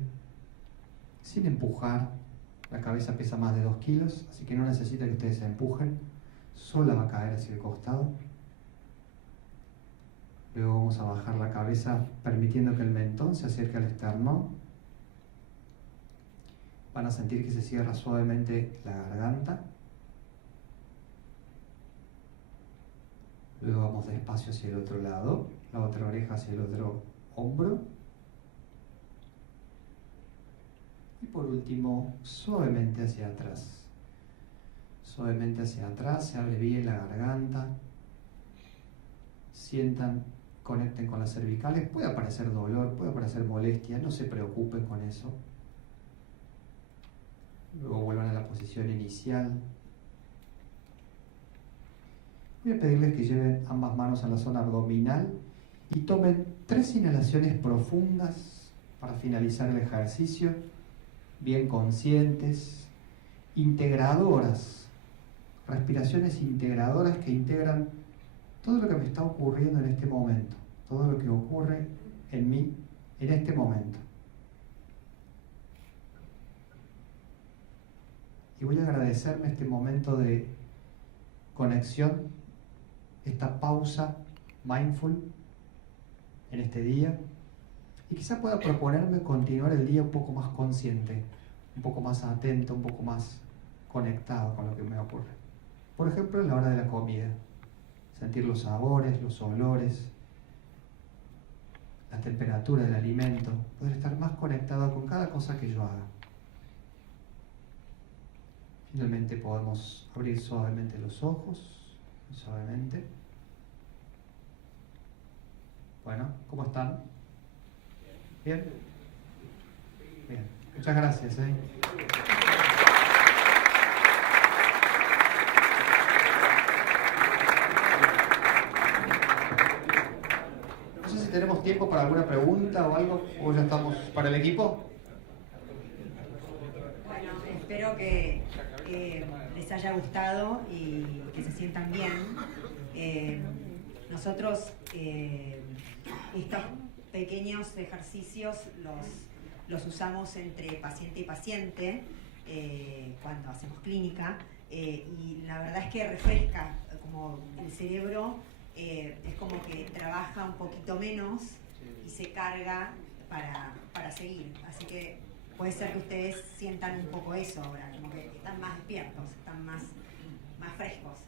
sin empujar. La cabeza pesa más de 2 kilos, así que no necesita que ustedes se empujen, sola va a caer hacia el costado. Luego vamos a bajar la cabeza permitiendo que el mentón se acerque al esternón. Van a sentir que se cierra suavemente la garganta. Luego vamos despacio hacia el otro lado, la otra oreja hacia el otro hombro. Y por último, suavemente hacia atrás. Suavemente hacia atrás, se abre bien la garganta. Sientan, conecten con las cervicales. Puede aparecer dolor, puede aparecer molestia, no se preocupen con eso. Luego vuelvan a la posición inicial. Voy a pedirles que lleven ambas manos a la zona abdominal y tomen 3 inhalaciones profundas para finalizar el ejercicio, bien conscientes, integradoras, respiraciones integradoras que integran todo lo que me está ocurriendo en este momento, todo lo que ocurre en mí en este momento. Y voy a agradecerme este momento de conexión, esta pausa mindful en este día. Y quizá pueda proponerme continuar el día un poco más consciente, un poco más atento, un poco más conectado con lo que me ocurre. Por ejemplo, en la hora de la comida, sentir los sabores, los olores, la temperatura del alimento, poder estar más conectado con cada cosa que yo haga. Finalmente podemos abrir suavemente los ojos, suavemente. Bueno, ¿cómo están? ¿Bien? Bien, muchas gracias. No sé si tenemos tiempo para alguna pregunta o algo, o ya estamos para el equipo. Bueno, espero que les haya gustado y que se sientan bien. Nosotros estos pequeños ejercicios los usamos entre paciente y paciente cuando hacemos clínica y la verdad es que refresca, como el cerebro es como que trabaja un poquito menos y se carga para seguir. Así que puede ser que ustedes sientan un poco eso ahora, como que están más despiertos, están más frescos.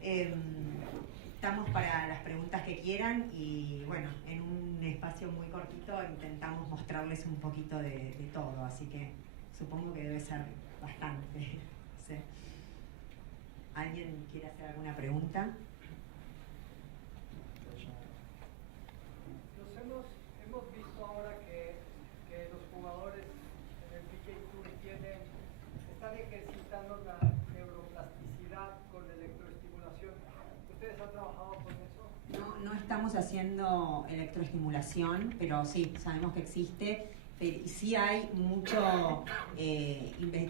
Estamos para las preguntas que quieran y bueno, en un espacio muy cortito intentamos mostrarles un poquito de todo, así que supongo que debe ser bastante. ¿Sí? ¿Alguien quiere hacer alguna pregunta? Hemos visto ahora que los jugadores en el PGA Tour están ejercitando la neuroplasticidad con la electroestimulación. ¿Ustedes han trabajado con eso? No estamos haciendo electroestimulación, pero sí, sabemos que existe. Sí hay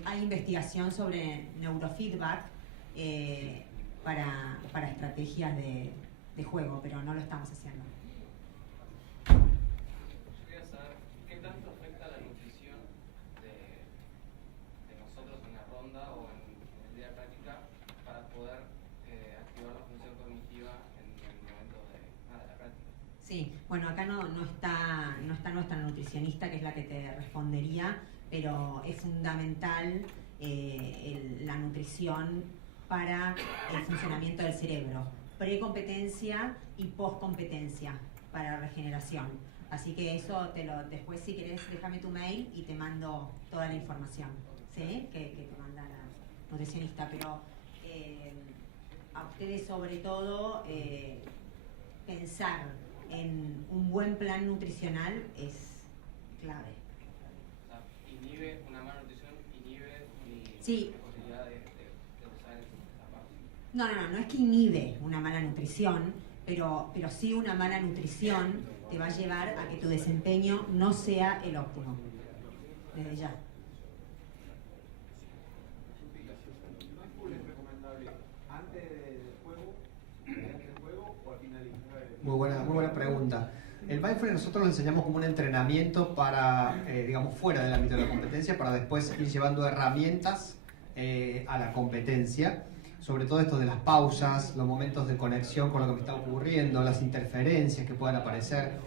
hay investigación sobre neurofeedback para estrategias de juego, pero no lo estamos haciendo. Quería saber qué tanto afecta la nutrición de nosotros en la ronda o en el día de práctica para poder activar la función cognitiva en el momento de la práctica. Sí, bueno, acá no está nuestra nutricionista, que es la que te respondería, pero es fundamental la nutrición para el funcionamiento del cerebro, precompetencia y poscompetencia para regeneración. Así que eso después, si querés, déjame tu mail y te mando toda la información, ¿sí? Que te manda la nutricionista, pero a ustedes sobre todo pensar en un buen plan nutricional es clave. O sea, inhibe una mala nutrición, inhibe Sí. la posibilidad de usar esa parte. No es que inhibe una mala nutrición, pero sí una mala nutrición te va a llevar a que tu desempeño no sea el óptimo. Desde ya. ¿Es recomendable antes del juego, durante el juego o al finalizar? Muy buena pregunta. El mindfulness nosotros lo enseñamos como un entrenamiento para, digamos, fuera del ámbito de la competencia, para después ir llevando herramientas a la competencia. Sobre todo esto de las pausas, los momentos de conexión con lo que me está ocurriendo, las interferencias que puedan aparecer.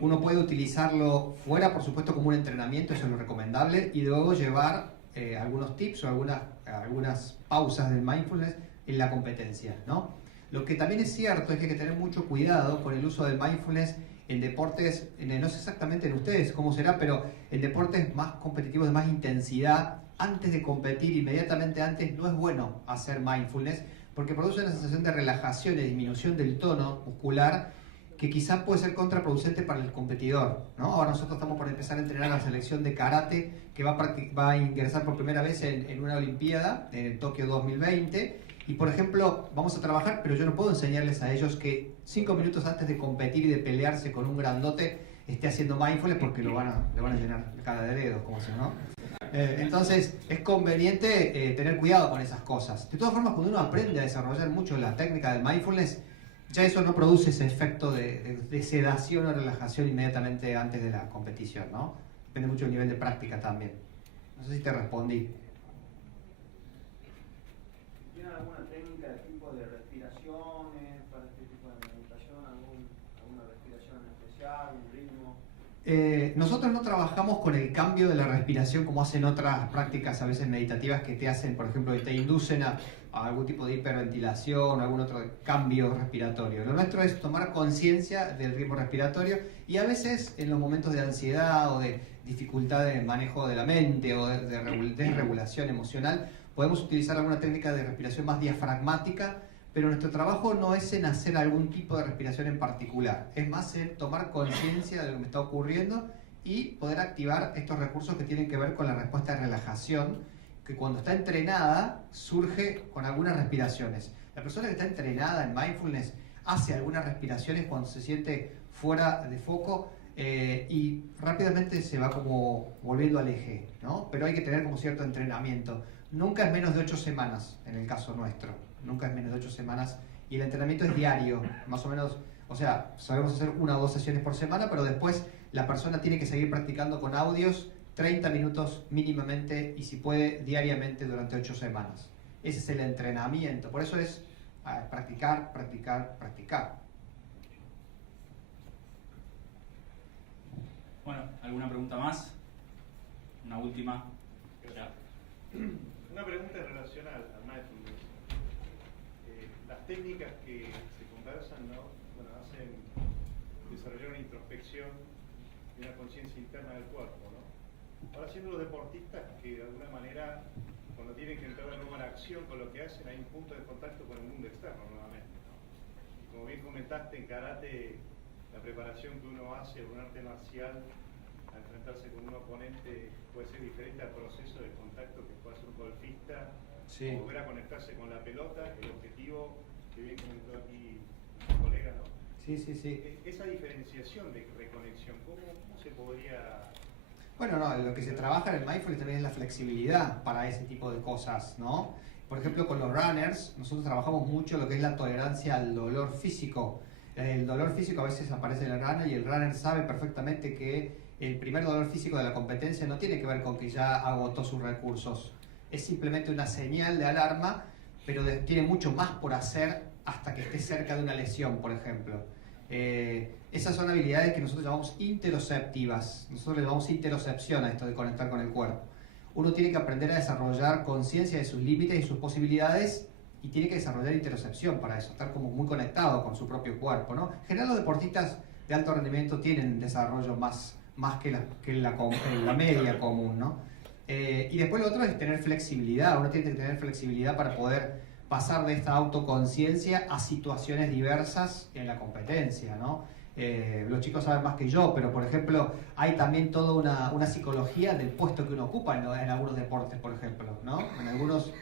Uno puede utilizarlo fuera, por supuesto, como un entrenamiento, eso es lo recomendable, y luego llevar algunos tips o algunas pausas del mindfulness en la competencia, ¿no? Lo que también es cierto es que hay que tener mucho cuidado con el uso del mindfulness en deportes, no sé exactamente en ustedes cómo será, pero en deportes más competitivos, de más intensidad, antes de competir, inmediatamente antes, no es bueno hacer mindfulness porque produce una sensación de relajación y disminución del tono muscular que quizá puede ser contraproducente para el competidor, ¿no? Ahora nosotros estamos por empezar a entrenar a la selección de karate que va a ingresar por primera vez en una olimpiada, en Tokio 2020, y por ejemplo vamos a trabajar, pero yo no puedo enseñarles a ellos que 5 minutos antes de competir y de pelearse con un grandote esté haciendo mindfulness porque le van a llenar la cara de dedos, como se, ¿no? Entonces es conveniente tener cuidado con esas cosas. De todas formas, cuando uno aprende a desarrollar mucho la técnica del mindfulness, ya eso no produce ese efecto de sedación o relajación inmediatamente antes de la competición, ¿no? Depende mucho del nivel de práctica también. No sé si te respondí. ¿Tienen alguna técnica de tipo de respiraciones para este tipo de meditación? ¿Alguna respiración en especial, un ritmo? Nosotros no trabajamos con el cambio de la respiración como hacen otras prácticas a veces meditativas que te hacen, por ejemplo, que te inducen a algún tipo de hiperventilación, algún otro cambio respiratorio. Lo nuestro es tomar conciencia del ritmo respiratorio y a veces en los momentos de ansiedad o de dificultad de manejo de la mente o de desregulación emocional, podemos utilizar alguna técnica de respiración más diafragmática, pero nuestro trabajo no es en hacer algún tipo de respiración en particular, es más en tomar conciencia de lo que me está ocurriendo y poder activar estos recursos que tienen que ver con la respuesta de relajación, que cuando está entrenada surge con algunas respiraciones. La persona que está entrenada en mindfulness hace algunas respiraciones cuando se siente fuera de foco y rápidamente se va como volviendo al eje, ¿no? Pero hay que tener como cierto entrenamiento. Nunca es menos de 8 semanas en el caso nuestro. Nunca es menos de 8 semanas y el entrenamiento es diario, más o menos, o sea, sabemos hacer 1 o 2 sesiones por semana, pero después la persona tiene que seguir practicando con audios 30 minutos mínimamente y si puede diariamente durante 8 semanas. Ese es el entrenamiento, por eso es practicar, practicar, practicar. Bueno, ¿alguna pregunta más? Una última. Ya. Una pregunta en relación al mindfulness. Las técnicas que se conversan, ¿no? Bueno, hacen desarrollar una introspección y una conciencia interna del cuerpo, ¿no? Ahora, siendo los deportistas que de alguna manera, cuando tienen que entrar de nuevo en acción con lo que hacen, hay un punto de contacto con el mundo externo nuevamente, ¿no? Y como bien comentaste, en karate, la preparación que uno hace en un arte marcial a enfrentarse con un oponente puede ser diferente al proceso de contacto que puede hacer un golfista, Sí. volver a conectarse con la pelota, el objetivo que bien comentó aquí mi colega, ¿no? Sí, sí, sí. Esa diferenciación de reconexión, ¿cómo se podría...? Bueno, no, lo que se trabaja en el mindfulness también es la flexibilidad para ese tipo de cosas, ¿no? Por ejemplo, con los runners, nosotros trabajamos mucho lo que es la tolerancia al dolor físico. El dolor físico a veces aparece en el runner y el runner sabe perfectamente que el primer dolor físico de la competencia no tiene que ver con que ya agotó sus recursos. Es simplemente una señal de alarma, pero tiene mucho más por hacer hasta que esté cerca de una lesión, por ejemplo. Esas son habilidades que nosotros llamamos interoceptivas. Nosotros le llamamos interocepción a esto de conectar con el cuerpo. Uno tiene que aprender a desarrollar conciencia de sus límites y sus posibilidades y tiene que desarrollar interocepción para eso, estar como muy conectado con su propio cuerpo, ¿no? En general los deportistas de alto rendimiento tienen desarrollo más que la media común, ¿no? Y después lo otro es tener flexibilidad. Uno tiene que tener flexibilidad para poder pasar de esta autoconciencia a situaciones diversas en la competencia, ¿no? Los chicos saben más que yo, pero por ejemplo hay también toda una psicología del puesto que uno ocupa en algunos deportes, por ejemplo, ¿no? En algunos,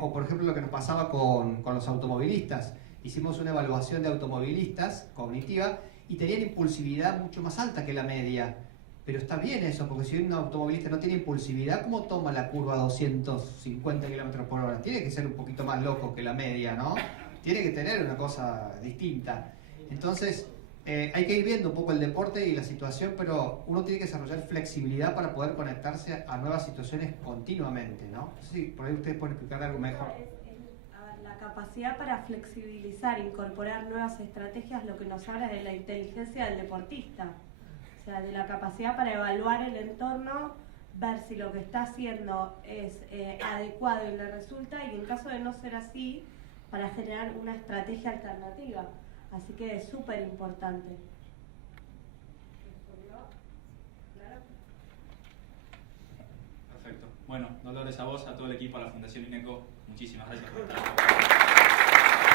o por ejemplo lo que nos pasaba con los automovilistas. Hicimos una evaluación de automovilistas cognitiva y tenían impulsividad mucho más alta que la media. Pero está bien eso, porque si un automovilista no tiene impulsividad, ¿cómo toma la curva a 250 km por hora? Tiene que ser un poquito más loco que la media, ¿no? Tiene que tener una cosa distinta. Entonces, hay que ir viendo un poco el deporte y la situación, pero uno tiene que desarrollar flexibilidad para poder conectarse a nuevas situaciones continuamente, ¿no? Sí, por ahí ustedes pueden explicar algo mejor. La capacidad para flexibilizar, incorporar nuevas estrategias, lo que nos habla de la inteligencia del deportista. O sea, de la capacidad para evaluar el entorno, ver si lo que está haciendo es adecuado y le resulta, y en caso de no ser así, para generar una estrategia alternativa. Así que es súper importante. Perfecto. Bueno, Dolores, a vos, a todo el equipo, a la Fundación INECO, muchísimas gracias por estar aquí.